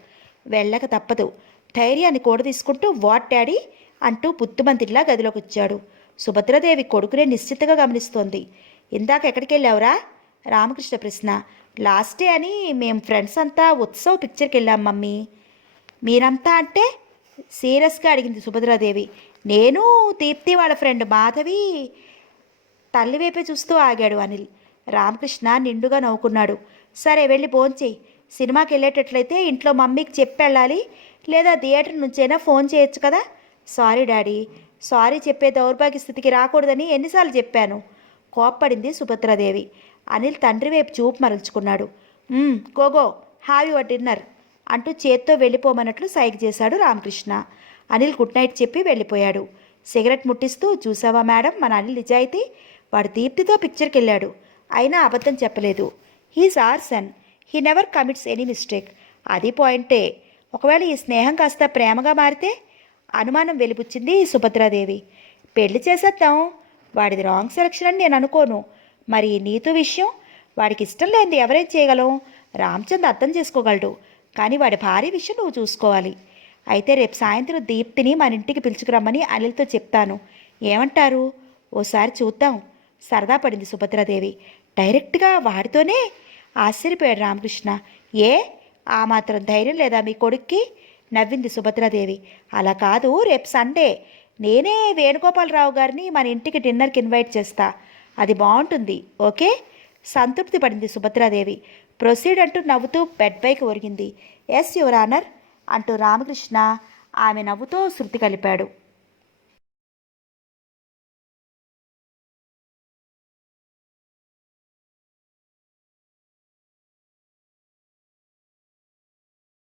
వెళ్ళక తప్పదు. ధైర్యాన్ని కూడ తీసుకుంటూ వాట్ డాడీ అంటూ బుద్ధిమంతుడిలా గదిలోకి వచ్చాడు. సుభద్రాదేవి కొడుకునే నిశ్చితగా గమనిస్తోంది. ఇందాక ఎక్కడికి వెళ్ళావురా? రామకృష్ణ ప్రశ్న. లాస్ట్ డే అని మేం ఫ్రెండ్స్ అంతా ఉత్సవ్ పిక్చర్కి వెళ్ళాం మమ్మీ. మీరంతా అంటే? సీరియస్గా అడిగింది సుభద్రాదేవి. నేను, దీప్తి వాళ్ళ ఫ్రెండ్ మాధవి. తల్లి వైపే చూస్తూ ఆగాడు అనిల్. రామకృష్ణ నిండుగా నవ్వుకున్నాడు. సరే వెళ్ళి భోంచేయి. సినిమాకి వెళ్ళేటట్లయితే ఇంట్లో మమ్మీకి చెప్పి వెళ్ళాలి, లేదా థియేటర్ నుంచైనా ఫోన్ చేయొచ్చు కదా. సారీ డాడీ, సారీ చెప్పే దౌర్భాగ్య స్థితికి రాకూడదని ఎన్నిసార్లు చెప్పాను. కోప్పడింది సుభద్రాదేవి. అనిల్ తండ్రి వైపు చూపు మరల్చుకున్నాడు. గోగో, హ్యావ్ యువర్ డిన్నర్ అంటూ చేత్తో వెళ్ళిపోమన్నట్లు సైగ చేశాడు రామకృష్ణ. అనిల్ గుడ్ నైట్ చెప్పి వెళ్ళిపోయాడు. సిగరెట్ ముట్టిస్తూ, చూసావా మేడం మన అనిల్ నిజాయితీ. వాడు దీప్తితో పిక్చర్కి వెళ్ళాడు, అయినా అబద్ధం చెప్పలేదు. He's our son, he never commits any mistake. అది పాయింటే. ఒకవేళ ఈ స్నేహం కాస్త ప్రేమగా మారితే? అనుమానం వెలిపుచ్చింది సుభద్రాదేవి. పెళ్లి చేసేద్దాం. వాడిది రాంగ్ సెలక్షన్ అని నేను అనుకోను. మరి నీతు విషయం? వాడికి ఇష్టం లేనిది ఎవరేం చేయగలం? రామచంద్ అర్థం చేసుకోగలడు, కానీ వాడి భార్య విషయం నువ్వు చూసుకోవాలి. అయితే రేపు సాయంత్రం దీప్తిని మన ఇంటికి పిలుచుకురమ్మని అనిల్తో చెప్తాను. ఏమంటారు? ఓసారి చూద్దాం. సరదా పడింది సుభద్రాదేవి. డైరెక్ట్గా వాడితోనే? ఆశ్చర్యపోయాడు రామకృష్ణ. ఏ ఆ మాత్రం ధైర్యం లేదా మీ కొడుక్కి? నవ్వింది సుభద్రాదేవి. అలా కాదు, రేపు సండే నేనే వేణుగోపాలరావు గారిని మన ఇంటికి డిన్నర్కి ఇన్వైట్ చేస్తా. అది బాగుంటుంది. ఓకే? సంతృప్తి పడింది సుభద్రాదేవి. ప్రొసీడ్ అంటూ నవ్వుతూ బెడ్ పైకి ఒరిగింది. ఎస్ యువర్ ఆనర్ అంటూ రామకృష్ణ ఆమె నవ్వుతో శృతి కలిపాడు.